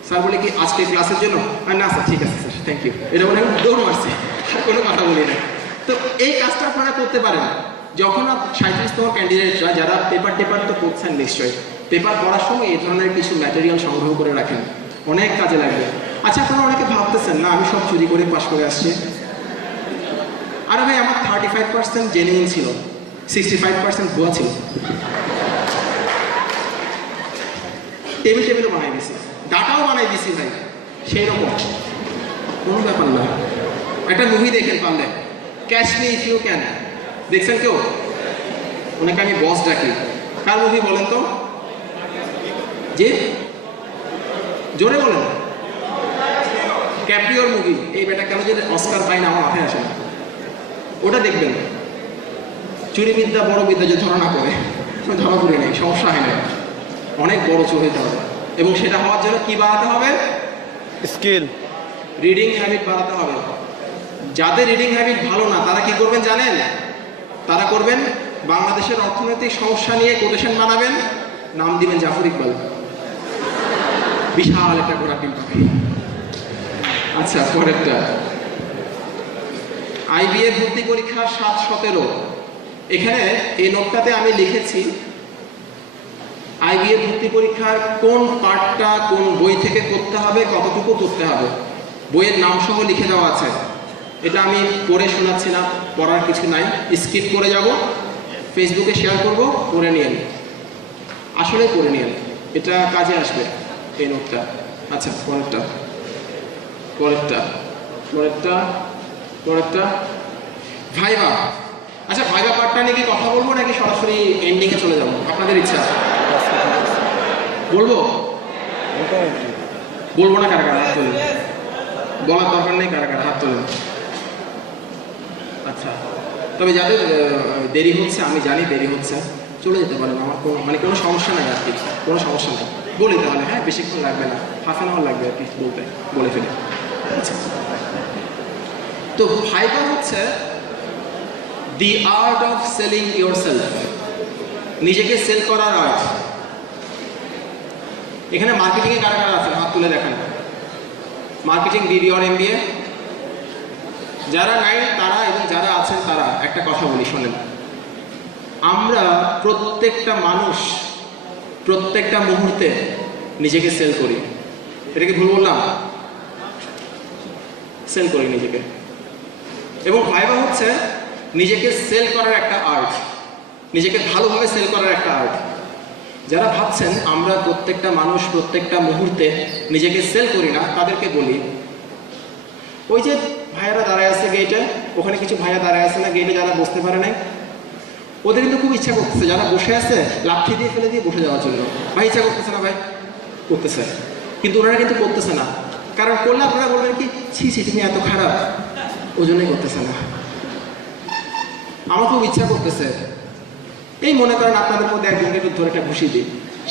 স্যার বলে কি আজকে ক্লাসের জন্য? না স্যার ঠিক আছে স্যার থ্যাংক ইউ, এটা বলে আমি দৌড় মারছি, আর কোনো কথা বলি না। তো এই কাজটা আপনারা করতে পারেন যখন 37তম ক্যান্ডিডেটরা যারা পেপার তো পড়ছেন নিশ্চয়ই, পেপার পড়ার সময় এই ধরনের কিছু ম্যাটেরিয়াল সংগ্রহ করে রাখেন, অনেক কাজে লাগবে। আচ্ছা আপনারা অনেকে ভাবতেছেন না আমি সব চুরি করে পাশ করে আসছি। আরে ভাই আমার 35% জেনুইন ছিল, 65% ভুয়া ছিল। টেবিলও বানাই দিছি, ডাটাও বানাই দিছি ভাই, সেই রকম কোনো ব্যাপার না। একটা মুভি দেখেন পারলে, catch me if you can, দেখছেন কেউ? ওনাকে আমি বস ডাকি। কার মুভি বলেন তো? যে জোরে বলেন। ক্যাপ্রিওর মুভি। এই বেটা কেন যে অস্কার পাই না আমার মাথায় আসে না। ওটা দেখবেন। চুরিবিদ্যা বড় বিদ্যা যে ধরা না করে, ধরা পড়ে নেই, সমস্যা হয় না, অনেক বড় চোর হইতে হবে। এবং সেটা হওয়ার জন্য কি বাড়াতে হবে? স্কিল, রিডিং হ্যাবিট বাড়াতে হবে। যাদের রিডিং হ্যাবিট ভালো না তারা কি করবেন জানেন? তারা করবেন বাংলাদেশের অর্থনৈতিক সমস্যা নিয়ে কোটেশন বানাবেন, নাম দিবেন জাফর ইকবাল, বিশাল একটা ঘোড়া টিম পাবে। আচ্ছা পরেরটা, আইবিএ ভর্তি পরীক্ষা 7-17। এখানে এই নোটটাতে আমি লিখেছি আইবিএ ভর্তি পরীক্ষার কোন পার্টটা কোন বই থেকে করতে হবে, কতটুকু করতে হবে, বইয়ের নাম সহ লিখে দেওয়া আছে। এটা আমি পড়ে শোনাচ্ছি না, পড়ার কিছু নাই, স্কিপ করে যাব, ফেসবুকে শেয়ার করব, পড়ে নিয়েন, আসলে পড়ে নিয়েন, এটা কাজে আসবে এই নোটটা। আচ্ছা পরেরটা ভাইবা। আচ্ছা ভাইবা পার্টটা নিয়ে কি কথা বলবো নাকি সরাসরি এন্ডিংয়ে চলে যাবো, আপনাদের ইচ্ছা? বলবো না, কারা কারা হাত তোলেন, বলার দরকার নেই, কারা কারা হাত তোলেন। আচ্ছা তবে যাদের দেরি হচ্ছে, আমি জানি দেরি হচ্ছে, চলে যেতে পারেন, আমার কোনো সমস্যা নাই আর কি, কোনো সমস্যা নেই। বলি তাহলে, হ্যাঁ বেশিক্ষণ লাগবে না, হাফ অ্যান আওয়ার লাগবে আর কি বলতে, বলে ফেলি। আচ্ছা তো ভাইবা হচ্ছে দি art of selling your self, নিজেকে সেল করার আর্ট। এখানে মার্কেটিংয়ে কারা কারা আছেন হাত তুলে দেখেন। Marketing Bibi or MBA? যারা নাই তারা এবং যারা আছেন তারা একটা কথা বলি শোনেন, আমরা প্রত্যেকটা মানুষ প্রত্যেকটা মুহূর্তে নিজেকে সেল করি। এটা কি ভুল বললাম? সেল করি নিজেকে। এবং ভাইবা হচ্ছে নিজেকে সেল করার একটা আর্ট, নিজেকে ভালোভাবে সেল করার একটা আর্ট। যারা ভাবছেন আমরা প্রত্যেকটা মানুষ প্রত্যেকটা মুহূর্তে নিজেকে সেল করি না, তাদেরকে বলি ওই যে ভাইয়ারা দাঁড়ায় আছে গেটে, ওখানে কিছু ভাইয়া দাঁড়ায় আছে না গেটে, যারা বসতে পারে নাই, ওদের কিন্তু খুব ইচ্ছা করতেছে, যারা বসে আছে লাঠি দিয়ে ফেলে দিয়ে বসে যাওয়ার জন্য। ভাই ইচ্ছা করতেছে না? ভাই করতেছে, কিন্তু ওনারা কিন্তু করতেছে না। কারণ করলে আপনারা বলবেন কি, ছি ছি তুমি এত খারাপ, ওই জন্যই করতেছে না। আমার খুব ইচ্ছা করতেছে, এই মনে করেন আপনাদের মধ্যে একজনকে একটু ধরে একটা ঘুষি দিই,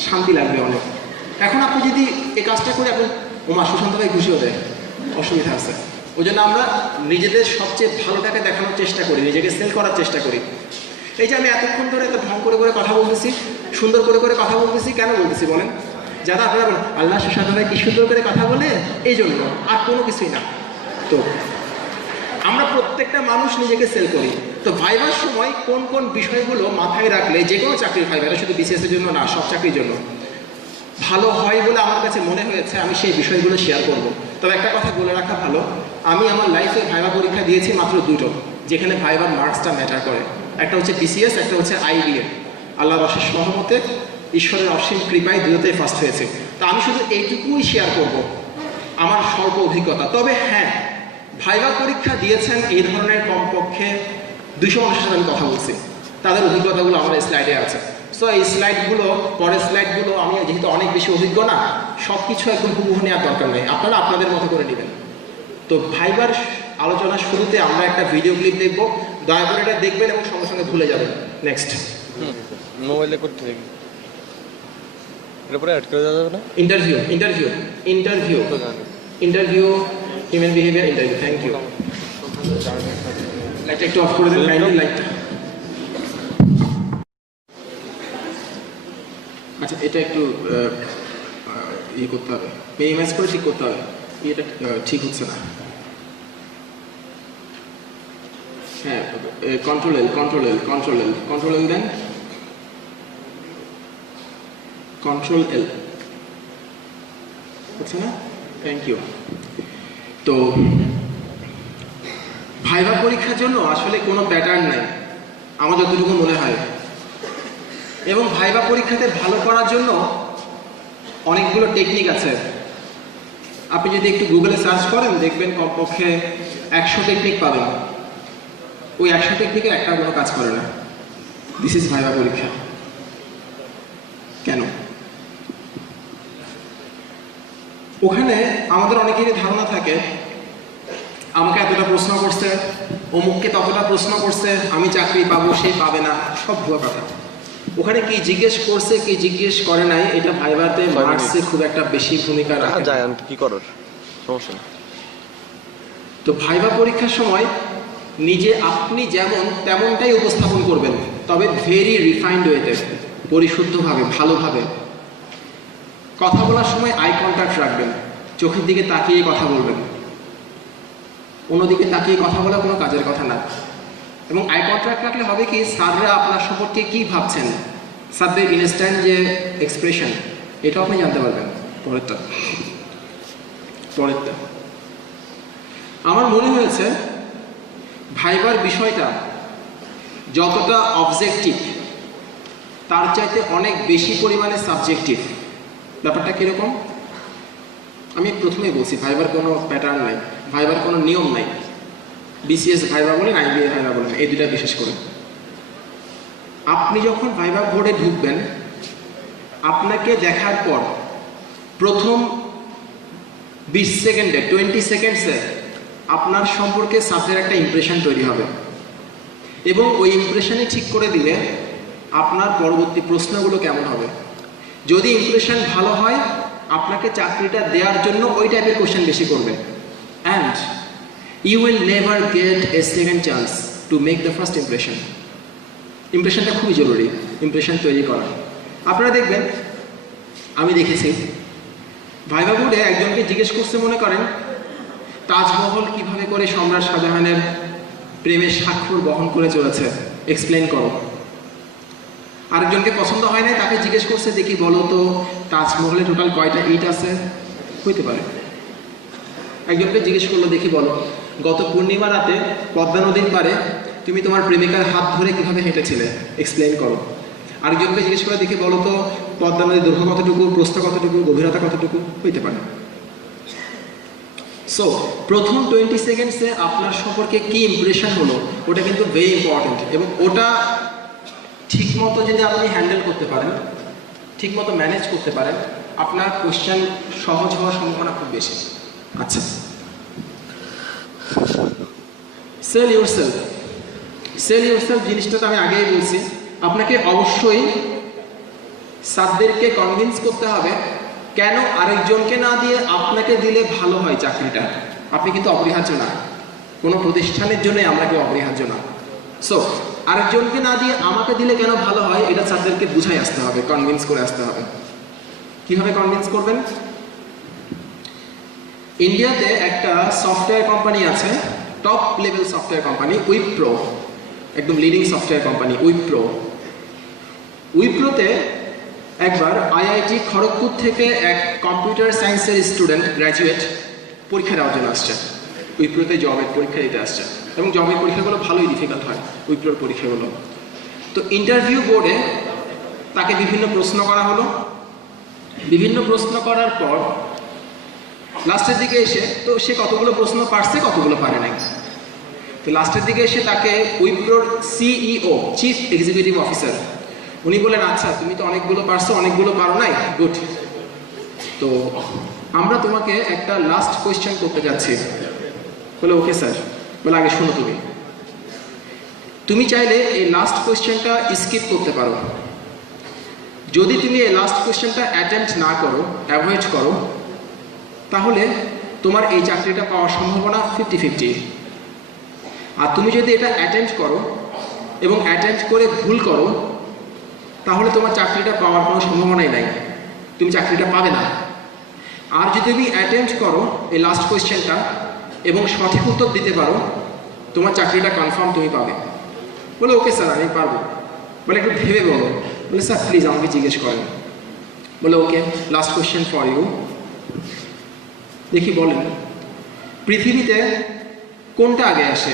শান্তি লাগবে অনেক। এখন আপনি যদি এই কাজটা করে এখন ওমা সুশান্ত ভাই ঘুষিও দেয়, অসুবিধা আছে। ওই জন্য আমরা নিজেদের সবচেয়ে ভালোটাকে দেখানোর চেষ্টা করি, নিজেকে সেল করার চেষ্টা করি। এই যে আমি এতক্ষণ ধরে এত ঢং করে করে কথা বলতেছি, সুন্দর করে করে কথা বলতেছি, কেন বলতেছি বলেন? যারা আপনারা বলেন আল্লাহ সুশান্ত ভাই কি সুন্দর করে কথা বলে, এই জন্য, আর কোনো কিছুই না। তো আমরা প্রত্যেকটা মানুষ নিজেকে সেল করি। তো ভাইবার সময় কোন কোন বিষয়গুলো মাথায় রাখলে যে কোনো চাকরির ভাইবার, শুধু বিসিএস এর জন্য না, সব চাকরির জন্য ভালো হয় বলে আমার কাছে মনে হয়েছে, আমি সেই বিষয়গুলো শেয়ার করব। তবে একটা কথা বলে রাখা ভালো, আমি আমার লাইফে ভাইবা পরীক্ষা দিয়েছি মাত্র দুটো, যেখানে ভাইবার মার্কসটা ম্যাটার করে। একটা হচ্ছে বিসিএস, একটা হচ্ছে আইবিএ। আল্লাহর অশেষ রহমতে, ঈশ্বরের অসীম কৃপায় দুটোতেই ফার্স্ট হয়েছে। তো আমি শুধু এইটুকুই শেয়ার করব, আমার স্বল্প অভিজ্ঞতা। তবে হ্যাঁ, ভাইবা পরীক্ষা দিয়েছেন এই ধরনের কমপক্ষে 200 মানুষের সাথে আমি কথা বলছি, তাদের অভিজ্ঞতাগুলো আমার স্লাইডে আছে। সো এই স্লাইডগুলো, পরের স্লাইডগুলো আমি যেহেতু অনেক বেশি অভিজ্ঞ না, সব কিছু একদম হুবহু নেওয়ার দরকার নেই, আপনারা আপনাদের মতো করে নেবেন। তো ভাইবার আলোচনার শুরুতে আমরা একটা ভিডিও ক্লিপ দেখব, দয়া করে এটা দেখবেন এবং সঙ্গে সঙ্গে ভুলে যাবেন। নেক্সট মোবাইলে করতে দেখি। এর উপরে অ্যাড করে দেওয়া যাবে না? Interview human behaviour interview. Thank you. লাইটটা একটু অফ করে দেন কাইন্ডলি, লাইটটা। আচ্ছা, এটা একটু ইয়ে করতে হবে, মিনিমাইজ করে ঠিক করতে হবে, এটা ঠিক হচ্ছে না। হ্যাঁ, কন্ট্রোল এল দেন, কন্ট্রোল এল হচ্ছে না। Thank you. তো ভাইভা পরীক্ষার জন্য আসলে কোনো প্যাটার্ন নাই আমার যতটুকু মনে হয়, এবং ভাইভা পরীক্ষাতে ভালো করার জন্য অনেকগুলো টেকনিক আছে। আপনি যদি একটু গুগলে সার্চ করেন দেখবেন কমপক্ষে 100 টেকনিক পাবেন। ওই 100 টেকনিকের একটা কোনো কাজ করে না। দিস ইজ ভাইভা পরীক্ষা। কেন? ওখানে আমাদের অনেকেরই ধারণা থাকে আমাকে এতটা প্রশ্ন করছে, অমুককে ততটা প্রশ্ন করছে, আমি চাকরি পাবো, সে পাবে না, সব ভুয়া কথা। ওখানে কি জিজ্ঞেস করছে কি জিজ্ঞেস করে নাই এটা ভাইভাতে মার্কসে খুব একটা বেশি ভূমিকা রাখে। যায় কি করার সমস্যা নেই। তো ভাইভা পরীক্ষার সময় নিজে আপনি যেমন তেমনটাই উপস্থাপন করবেন, তবে ভেরি রিফাইন্ড ওয়েতে, পরিশুদ্ধভাবে, ভালোভাবে। কথা বলার সময় আই কন্ট্যাক্ট রাখবেন, চোখের দিকে তাকিয়ে কথা বলবেন। অন্যদিকে তাকিয়ে কথা বলা কোনো কাজের কথা না। এবং আই কন্ট্যাক্ট রাখলে হবে কি, স্যাররা আপনার সম্পর্কে কি ভাবছেন, স্যারদের ইনস্ট্যান্ট যে এক্সপ্রেশন, এটাও আপনি জানতে পারবেন। পরেরটা আমার মনে হয়েছে ভাইবার বিষয়টা যতটা অবজেক্টিভ তার চাইতে অনেক বেশি পরিমাণে সাবজেক্টিভ। ব্যাপারটা কিরকম? আমি প্রথমেই বলছি ভাইবার কোনো প্যাটার্ন নাই, ভাইবার কোনো নিয়ম নাই। বিসিএস ভাইবা বলেন, আইবিএ ভাইবা বলেন, এই দুটা বিশেষ করে। আপনি যখন ভাইবা বোর্ডে ঢুকবেন, আপনাকে দেখার পর প্রথম 20 সেকেন্ডে 20 সেকেন্ডসে আপনার সম্পর্কে স্যারদের একটা ইমপ্রেশন তৈরি হবে, এবং ওই ইমপ্রেশনই ঠিক করে দিলে আপনার পরবর্তী প্রশ্নগুলো কেমন হবে। যদি ইমপ্রেশন ভালো হয়, আপনাকে চাকরিটা দেওয়ার জন্য ওই টাইপের কোশ্চেন বেশি করবে। And you will never get a second chance to make the first impression. ইমপ্রেশনটা খুবই জরুরি, ইমপ্রেশন তৈরি করা। আপনারা দেখবেন, আমি দেখেছি ভাইভা বোর্ডে একজনকে জিজ্ঞেস করছে, মনে করেন তাজমহল কিভাবে করে সম্রাট শাহজাহানের প্রেমের স্বাক্ষর বহন করে চলেছে, এক্সপ্লেন করো। আরেকজনকে পছন্দ হয় নাই, তাকে জিজ্ঞেস করছে, দেখি বলো তো তাজমহলে টোটাল কয়টা ইট আছে, হইতে পারে। একজনকে জিজ্ঞেস করলো, দেখি বলো গত পূর্ণিমা রাতে পদ্মা নদীর পারে তুমি তোমার প্রেমিকার হাত ধরে কিভাবে হেঁটেছিলে, এক্সপ্লেন করো। আরেকজনকে জিজ্ঞেস করে, দেখি বলো তো পদ্মা নদীর দৈর্ঘ্য কতটুকু, প্রস্থ কতটুকু, গভীরতা কতটুকু, হইতে পারে। সো প্রথম 20 সেকেন্ডসে আপনার সম্পর্কে কি ইমপ্রেশন হলো, ওটা কিন্তু ভেরি ইম্পর্টেন্ট। এবং ওটা ঠিকমতো যদি আপনি হ্যান্ডেল করতে পারেন, ঠিকমতো ম্যানেজ করতে পারেন, আপনার কোশ্চেন সহজ হওয়ার সম্ভাবনা খুব বেশি। আচ্ছা, সেল ইউরসেলফ জিনিসটা তো আমি আগেই বলছি। আপনাকে অবশ্যই স্যারদেরকে কনভিন্স করতে হবে কেন আরেকজনকে না দিয়ে আপনাকে দিলে ভালো হয় চাকরিটা। আপনি কিন্তু অপরিহার্য না, কোনো প্রতিষ্ঠানের জন্য আমরা কেউ অপরিহার্য না। সো আরেকজনকে না দিয়ে আমাকে দিলে কেন ভালো হয়, এটা স্যারদেরকে বুঝাই আসতে হবে, কনভিন্স করে আসতে হবে। কিভাবে কনভিন্স করবেন? ইন্ডিয়াতে একটা সফটওয়্যার কোম্পানি আছে, top level software company, Wipro, একদম লিডিং সফটওয়্যার কোম্পানি উইপ্রোতে একবার আইআইটি খড়গপুর থেকে এক কম্পিউটার সায়েন্সের স্টুডেন্ট গ্র্যাজুয়েট পরীক্ষা দেওয়ার জন্য আসছে। উইপ্রোতে জবের পরীক্ষা দিতে আসছে, এবং জবের পরীক্ষাগুলো ভালোই ডিফিকাল্ট হয় উইপ্রোর পরীক্ষাগুলো। তো ইন্টারভিউ বোর্ডে তাকে বিভিন্ন প্রশ্ন করা হলো। বিভিন্ন প্রশ্ন করার পর লাস্টের দিকে এসে, তো সে কতগুলো প্রশ্ন পারছে, কতগুলো পারে নাই। তো লাস্টের দিকে এসে তাকে উইপ্রোর সিইও, চিফ এক্সিকিউটিভ অফিসার, উনি বলেন, আচ্ছা তুমি তো অনেকগুলো পারছো, অনেকগুলো পারো নাই, গুড। তো আমরা তোমাকে একটা লাস্ট কোয়েশ্চেন করতে যাচ্ছি। বলে ওকে স্যার। বলে আগে শোনো, তুমি চাইলে এই লাস্ট কোয়েশ্চেনটা স্কিপ করতে পারো। যদি তুমি এই লাস্ট কোয়েশ্চেনটা অ্যাটেম্প্ট না করো, অ্যাভয়েড করো, তাহলে তোমার এই চাকরিটা পাওয়ার সম্ভাবনা 50-50। আর তুমি যদি এটা অ্যাটেম্প্ট করো এবং অ্যাটেম্প্ট করে ভুল করো, তাহলে তোমার চাকরিটা পাওয়ার কোনো সম্ভাবনাই নাই, তুমি চাকরিটা পাবে না। আর যদি তুমি অ্যাটেম্প্ট করো এই লাস্ট কোয়েশ্চেনটা এবং সঠিক উত্তর দিতে পারো, তোমার চাকরিটা কনফার্ম তুমি পাবে। বলে ওকে স্যার আমি পারবো। বলে একটু ভেবে বলো। বলে স্যার প্লিজ আমাকে জিজ্ঞেস করেন। বলে ওকে, লাস্ট কোয়েশ্চেন ফর ইউ। দেখি বলেন, পৃথিবীতে কোনটা আগে আসে,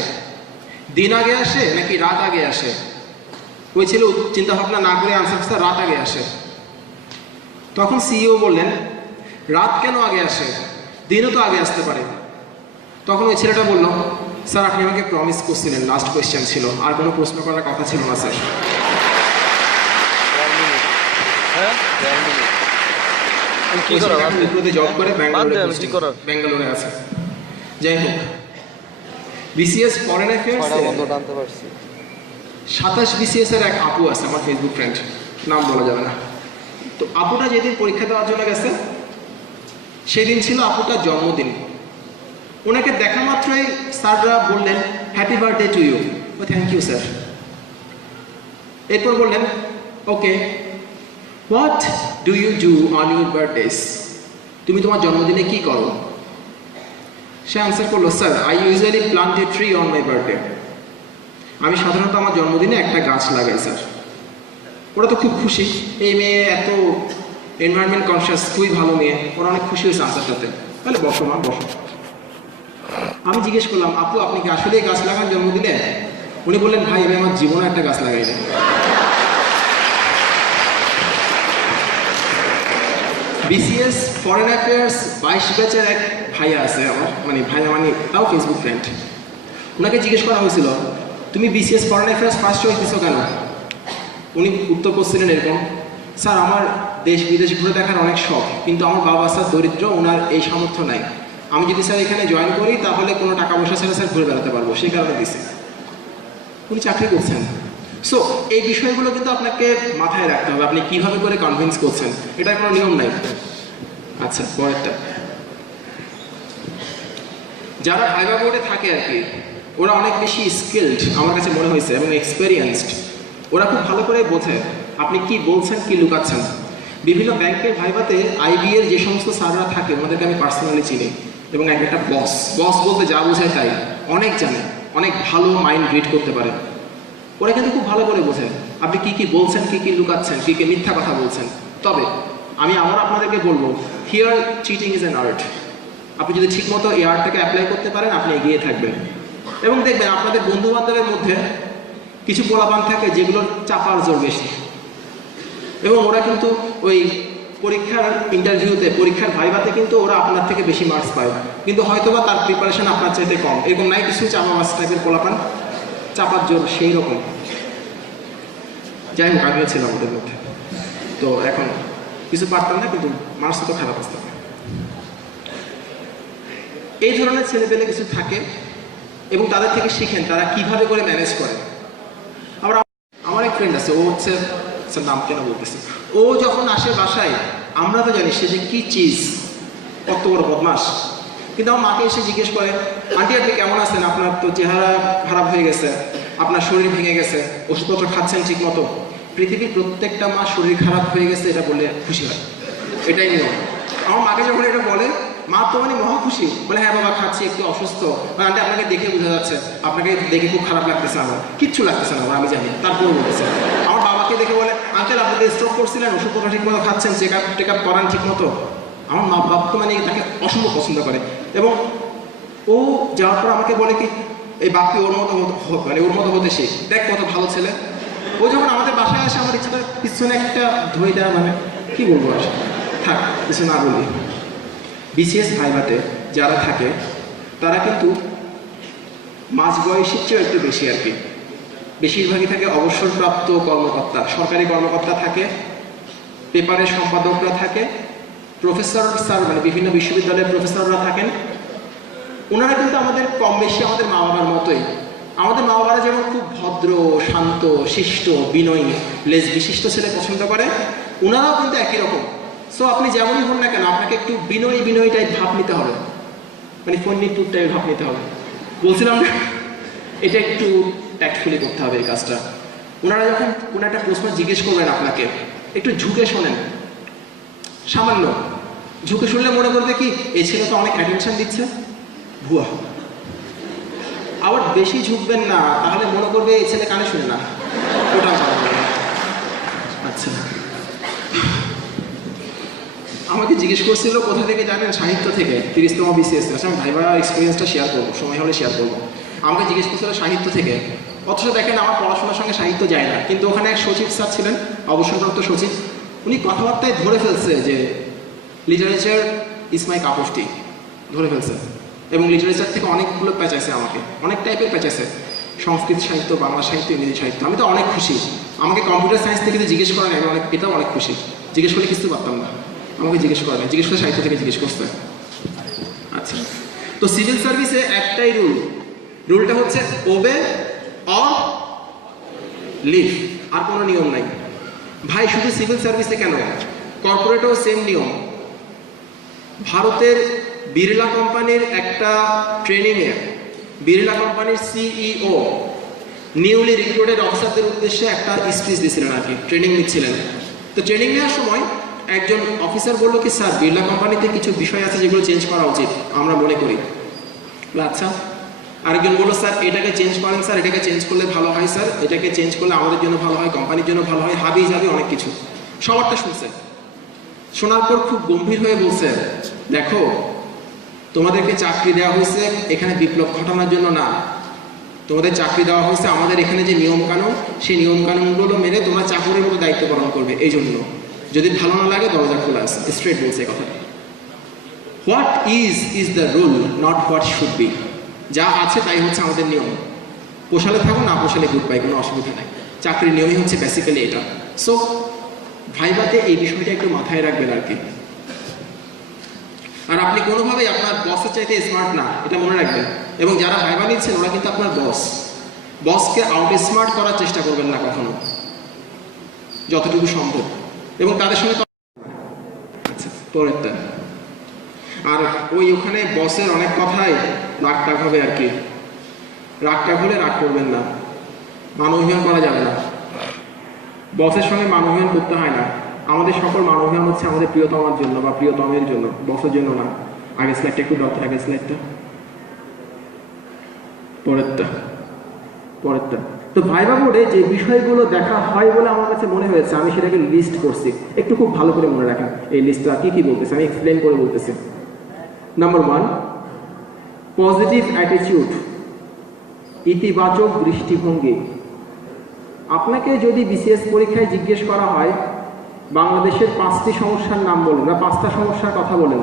দিন আগে আসে নাকি রাত আগে আসে? ওই ছেলে চিন্তা ভাবনা না করে আনসার স্যার রাত আগে আসে। তখন সিইও বললেন রাত কেন আগে আসে, দিনও তো আগে আসতে পারে। তখন ওই ছেলেটা বলল স্যার আপনি আমাকে প্রমিস করছিলেন, লাস্ট কোয়েশ্চেন ছিল, আর কোনো প্রশ্ন করার কথা ছিল না স্যার। জব করে ব্যাঙ্গালোরে আছে। যাই হোক, বিসিএস ফরেন অ্যাফেয়ার্স 27 বিসিএস এর এক আপু আছে আমার ফেসবুক ফ্রেন্ড, নাম বলা যাবে না। তো আপুটা যেদিন পরীক্ষা দেওয়ার জন্য গেছে সেদিন ছিল আপুটার জন্মদিন। ওনাকে দেখা মাত্রই স্যাররা বললেন happy birthday to you. Thank you sir. এরপর বললেন okay, what do you do on your birthdays? তুমি তোমার জন্মদিনে কি করো? সে আনসার করলো sir I usually plant a tree on my birthday. আমি সাধারণত আমার জন্মদিনে একটা গাছ লাগাই স্যার। ওরা তো খুব খুশি, এই মেয়ে এত এনভায়রনমেন্ট কনসিয়াস, খুবই ভালো মেয়ে, ওরা অনেক খুশি হয়েছে আনসারটাতে। তাহলে বসো মা বসো। আমি জিজ্ঞেস করলাম আপু আপনি কি আসলে গাছ লাগান জন্মদিনে? উনি বললেন ভাই আমি আমার জীবনে একটা গাছ লাগাই না। বিসিএস ফরেন অ্যাফেয়ার্স 22 ব্যাচের এক ভাইয়া আছে আমার, মানে ভাইয়া মানে তাও ফেসবুক ফ্রেন্ড। ওনাকে জিজ্ঞেস করা হয়েছিল তুমি BCS foreign affairs first choice দিছো কেন? উনি উত্তর করছিলেন এরকম, স্যার আমার দেশ বিদেশ ঘুরে দেখার অনেক শখ, কিন্তু আমার বাবা স্যার দরিদ্র, ওনার এই সামর্থ্য নাই। আমি যদি স্যার এখানে জয়েন করি তাহলে কোনো টাকা পয়সা ছাড়া স্যার ঘুরে বেড়াতে পারবো, সেই কারণে দিছি। উনি চাকরি করছেন। সো এই বিষয়গুলো কিন্তু আপনাকে মাথায় রাখতে হবে, আপনি কিভাবে করে কনভিন্স করছেন, এটার কোনো নিয়ম নাই। আচ্ছা পরেরটা, যারা ভাইবা বোর্ডে থাকে আর কি, ওরা অনেক বেশি স্কিলড আমার কাছে মনে হয়েছে এবং এক্সপেরিয়েন্সড। ওরা খুব ভালো করে বোঝে আপনি কি বলছেন কি লুকাচ্ছেন। বিভিন্ন ব্যাংকের ভাইভাতে আইবি এর যে সমস্ত স্যাররা থাকে ওনাদেরকে আমি পার্সোনালি চিনি, এবং একটা বস বলতে যা বোঝায় তাই, অনেক জানে, অনেক ভালো মাইন্ড রিড করতে পারে। ওরা কিন্তু খুব ভালো করে বোঝেন আপনি কি কি বলছেন, কি কি লুকাচ্ছেন, কি কি মিথ্যা কথা বলছেন। তবে আমি আবার আপনাদেরকে বলবো, here cheating is an art. আপনি যদি ঠিকমতো এই আর্টটাকে অ্যাপ্লাই করতে পারেন আপনি এগিয়ে থাকবেন, এবং দেখবেন আপনাদের বন্ধু বান্ধবের মধ্যে কিছু পোলাপান থাকে যেগুলোর চাপার জোর বেশি, এবং ওরা কিন্তু ওই পরীক্ষার ইন্টারভিউতে, পরীক্ষার ভাইভাতে কিন্তু ওরা আপনার থেকে বেশি মার্কস পায়, কিন্তু হয়তোবা তার প্রিপারেশন আপনার চাইতে কম। এরকম নাই কিছু চাপাবাস টাইপের পোলাপান, চাপার জোর সেই রকম। যাই হোক আমিও ছিলাম ওদের মধ্যে, তো এখন কিছু পারতাম না, কিন্তু মার্কস তো খারাপ আসতাম। এই ধরনের ছেলেপেলে কিছু থাকে এবং তাদের থেকে শিখেন তারা কিভাবে করে ম্যানেজ করে। আবার আমার এক ফ্রেন্ড আছে, ও হচ্ছে নাম কেন বলতেছে, ও যখন আসে বাসায় আমরা তো জানি সে যে কি চিজ, কত বড় বদমাস, কিন্তু আমার মাকে এসে জিজ্ঞেস করে আন্টি আপনি কেমন আছেন, আপনার তো চেহারা খারাপ হয়ে গেছে, আপনার শরীর ভেঙে গেছে, ওষুধপত্র খাচ্ছেন ঠিক মতো। পৃথিবীর প্রত্যেকটা মা শরীর খারাপ হয়ে গেছে এটা বললে খুশি হয়, এটাই নিয়ম। আমার মাকে যখন এটা বলে মা তো মানে মহা খুশি, বলে হ্যাঁ বাবা খাচ্ছি, একটু অসুস্থ, আন্টি আপনাকে দেখে বোঝা যাচ্ছে, আপনাকে দেখে খুব খারাপ লাগতেছে, আমার কিচ্ছু লাগতেছে না আমি জানি, তারপরে বলতেছে। আমার বাবাকে দেখে বলে আঙ্কেল আপনি স্ট্রোক করছিলেন, ওষুধপত্র ঠিক মতো খাচ্ছেন, চেক আপ করান ঠিক মতো। আমার মা বাবা তো মানে তাকে অসম্ভব পছন্দ করে, এবং ও যাওয়ার পর আমাকে বলে কি এই বাপকে ওর মতো মানে ওর মতো হতে শেখ, দেখ কত ভালো ছেলে। ও যখন আমাদের বাসায় আসে আমার ইচ্ছাটা পিছনে একটা ধরে দেওয়া, মানে কি বলবো আর, থাক কিছু না বলি। বিসিএস ভাইভাতে যারা থাকে তারা কিন্তু মাঝ বয়সের চেয়েও একটু বেশি আর কি, বেশিরভাগই থাকে অবসরপ্রাপ্ত কর্মকর্তা, সরকারি কর্মকর্তা থাকে, পেপারের সম্পাদকরা থাকে, প্রফেসর স্যার মানে বিভিন্ন বিশ্ববিদ্যালয়ের প্রফেসররা থাকেন। ওনারা কিন্তু আমাদের কম বেশি আমাদের মা বাবার মতোই। আমাদের মা বাবারা যেমন খুব ভদ্র, শান্ত, শিষ্ট, বিনয়ী, লেজ বিশিষ্ট ছেলে পছন্দ করে, ওনারাও কিন্তু একই রকম। সো আপনি যেমনই হন না কেন, আপনাকে একটু বিনয়ী বিনয়ী টাইপ ভাব নিতে হবে, মানে ফন্নি টুর টাইপ ভাব নিতে হবে। বলছিলাম না, এটা একটু ট্যাক্টফুলি করতে হবে এই কাজটা। ওনারা যখন কোনো একটা প্রশ্ন জিজ্ঞেস করবেন আপনাকে, একটু ঝুঁকে শোনেন, সামান্য ঝুঁকে শুনলে মনে করবে কি এই ছেলে তো অনেক অ্যাটেনশন দিচ্ছে, ভুয়া। আবার বেশি ঝুঁকবেন না, তাহলে মনে করবে এই ছেলে কানে শুনে না, ওটা ভালো হবে। আচ্ছা, আমাকে জিজ্ঞেস করছিল কোথা থেকে জানেন, সাহিত্য থেকে, 30তম BCS। আচ্ছা, আমি ভাইবা এক্সপিরিয়েন্সটা শেয়ার করবো, সময় হলে শেয়ার করবো। আমাকে জিজ্ঞেস করছিল সাহিত্য থেকে, অথচ দেখেন আমার পড়াশোনার সঙ্গে সাহিত্য যায় না, কিন্তু ওখানে এক সচিব স্যার ছিলেন, অবসরপ্রাপ্ত সচিব, উনি কথাবার্তায় ধরে ফেলছে যে literature is my cup of tea, ধরে ফেলছে। এবং লিটারেচার থেকে অনেকগুলো প্যাচাইছে আমাকে, অনেক টাইপের প্যাচাইছে, সংস্কৃত সাহিত্য, বাংলা সাহিত্য, ইংরেজি সাহিত্য। আমি তো অনেক খুশি, আমাকে কম্পিউটার সায়েন্স থেকে যে জিজ্ঞেস করেন, আমি এটাও অনেক খুশি। জিজ্ঞেস করলে কিছু পারতাম না, আমাকে জিজ্ঞেস করেন, জিজ্ঞেস করে সাহিত্য থেকে জিজ্ঞেস করছে। আচ্ছা, তো সিভিল সার্ভিসে একটাই রুলটা হচ্ছে ওবে অর লিভ, আর কোনো নিয়ম নাই ভাই। শুধু সিভিল সার্ভিসে কেন, কর্পোরেটেও সেম নিয়ম। ভারতের বিড়লা কোম্পানির একটা ট্রেনিংয়ে বিড়লা কোম্পানির CEO নিউলি রিক্রুটেড অফিসারদের উদ্দেশ্যে একটা স্পিচ দিয়েছিলেন আর কি, ট্রেনিং নিচ্ছিলেন। তো ট্রেনিং নেওয়ার সময় একজন অফিসার বললো কি, স্যার বিড়লা কোম্পানিতে কিছু বিষয় আছে যেগুলো চেঞ্জ করা উচিত আমরা মনে করি। আচ্ছা, আরেকজন বললো স্যার এটাকে চেঞ্জ করেন স্যার, এটাকে চেঞ্জ করলে ভালো হয় স্যার, এটাকে চেঞ্জ করলে আমাদের জন্য ভালো হয়, কোম্পানির জন্য ভালো হয়, হাবি জাবি অনেক কিছু। সবারটা শুনছে, শোনার পর খুব গম্ভীর হয়ে বলছে, দেখো তোমাদেরকে চাকরি দেওয়া হয়েছে এখানে বিপ্লব ঘটানোর জন্য না, তোমাদের চাকরি দেওয়া হয়েছে আমাদের এখানে যে নিয়মকানুন, সেই নিয়মকানুনগুলো মেনে তোমরা চাকরির মতো দায়িত্ব পালন করবে। এই জন্য যদি ভালো না লাগে দরজা খোলা আছে, স্ট্রেট বলছে কথা। What is the rule, not what should be. যা আছে তাই হচ্ছে আমাদের নিয়ম, পোষালে থাকো, না পোষালে গুড বাই, কোনো অসুবিধা নাই। চাকরির নিয়মই হচ্ছে বেসিক্যালি এটা। সো ভাইভাতে এই বিষয়টা একটু মাথায় রাখবেন আর কি। আর আপনি কোনোভাবেই আপনার বসের চাইতে স্মার্ট না, এটা মনে রাখবেন। এবং যারা ভাইভা নিচ্ছেন ওরা কিন্তু আপনার বসকে আউট স্মার্ট করার চেষ্টা করবেন না কখনো, যতটুকু সম্ভব। এবং তাদের সঙ্গে আচ্ছা, পরেরটা। আর ওখানে বসের অনেক কথাই রাগ টাগ হবে আর কি, রাগ টাগ হলে রাগ করবেন না, মানবীয়ন করা যাবে না, বসের সঙ্গে মানবীয়ন করতে হয় না। আমাদের সকল মানবীয়ন হচ্ছে আমাদের প্রিয়তমার জন্য বা প্রিয়তমের জন্য, বসের জন্য না। আগের স্লাইডটা একটু ডক্টর, আগের স্লাইডটা, পরেরটা। তো ভাইভা বোর্ডে যে বিষয়গুলো দেখা হয় বলে আমার কাছে মনে হয়েছে, আমি সেটাকে লিস্ট করছি, একটু খুব ভালো করে মনে রাখেন এই লিস্টটা কি কি বলতেছে, আমি এক্সপ্লেন করে বলতেছি। নাম্বার 1, পজিটিভ অ্যাটিটিউড, ইতিবাচক দৃষ্টিভঙ্গি। আপনাকে যদি BCS পরীক্ষায় জিজ্ঞেস করা হয় বাংলাদেশের 5টি সমস্যার নাম বলেন বা 5টা সমস্যার কথা বলেন,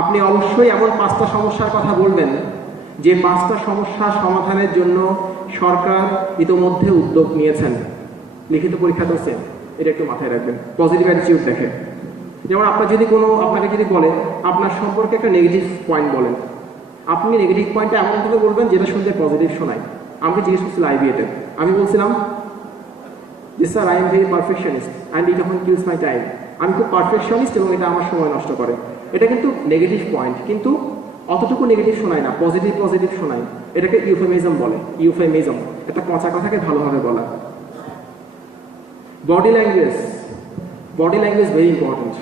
আপনি অবশ্যই এমন 5টা সমস্যার কথা বলবেন যে 5টা সমস্যা সমাধানের জন্য সরকার ইতোমধ্যে উদ্যোগ নিয়েছেন। লিখিত পরীক্ষা তো সেম, এটা একটু মাথায় রাখবেন। পজিটিভ অ্যাটিটিউড দেখেন, যেমন আপনাকে যদি বলে আপনার সম্পর্কে একটা নেগেটিভ পয়েন্ট বলেন, আপনি নেগেটিভ পয়েন্টটা এমনভাবে বলবেন যেটা শুনতে পজিটিভ শোনায়। আমাকে জিজ্ঞেস করছিল IBA-তে, আমি বলছিলাম যে sir I am very perfectionist and it often kills my time. আমি খুব পারফেকশনিস্ট এবং এটা আমার সময় নষ্ট করে। এটা কিন্তু নেগেটিভ পয়েন্ট, কিন্তু অতটুকু নেগেটিভ শোনায় না, পজিটিভ শোনায়। এটাকে ইউফেমিজম বলে, ইউফেমিজম, একটা পচা কথাকে ভালোভাবে বলা। Body language very important.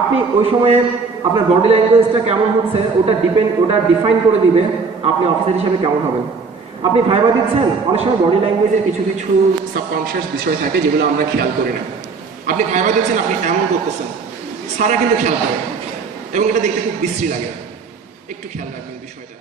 আপনি ওই সময়ে আপনার বডি ল্যাঙ্গুয়েজটা কেমন হচ্ছে ওটা ডিফাইন করে দিবে আপনি অফিসার হিসাবে কেমন হবেন। আপনি ভাইভা দিচ্ছেন, অনেক সময় বডি ল্যাঙ্গুয়েজের কিছু সাবকনশিয়াস বিষয় থাকে যেগুলো আমরা খেয়াল করি না। আপনি ভাইভা দিচ্ছেন, আপনি এমন করতেছেন, সারা কিন্তু খেয়াল করে এবং এটা দেখতে খুব বিশ্রী লাগে। একটু খেয়াল রাখবেন বিষয়টা।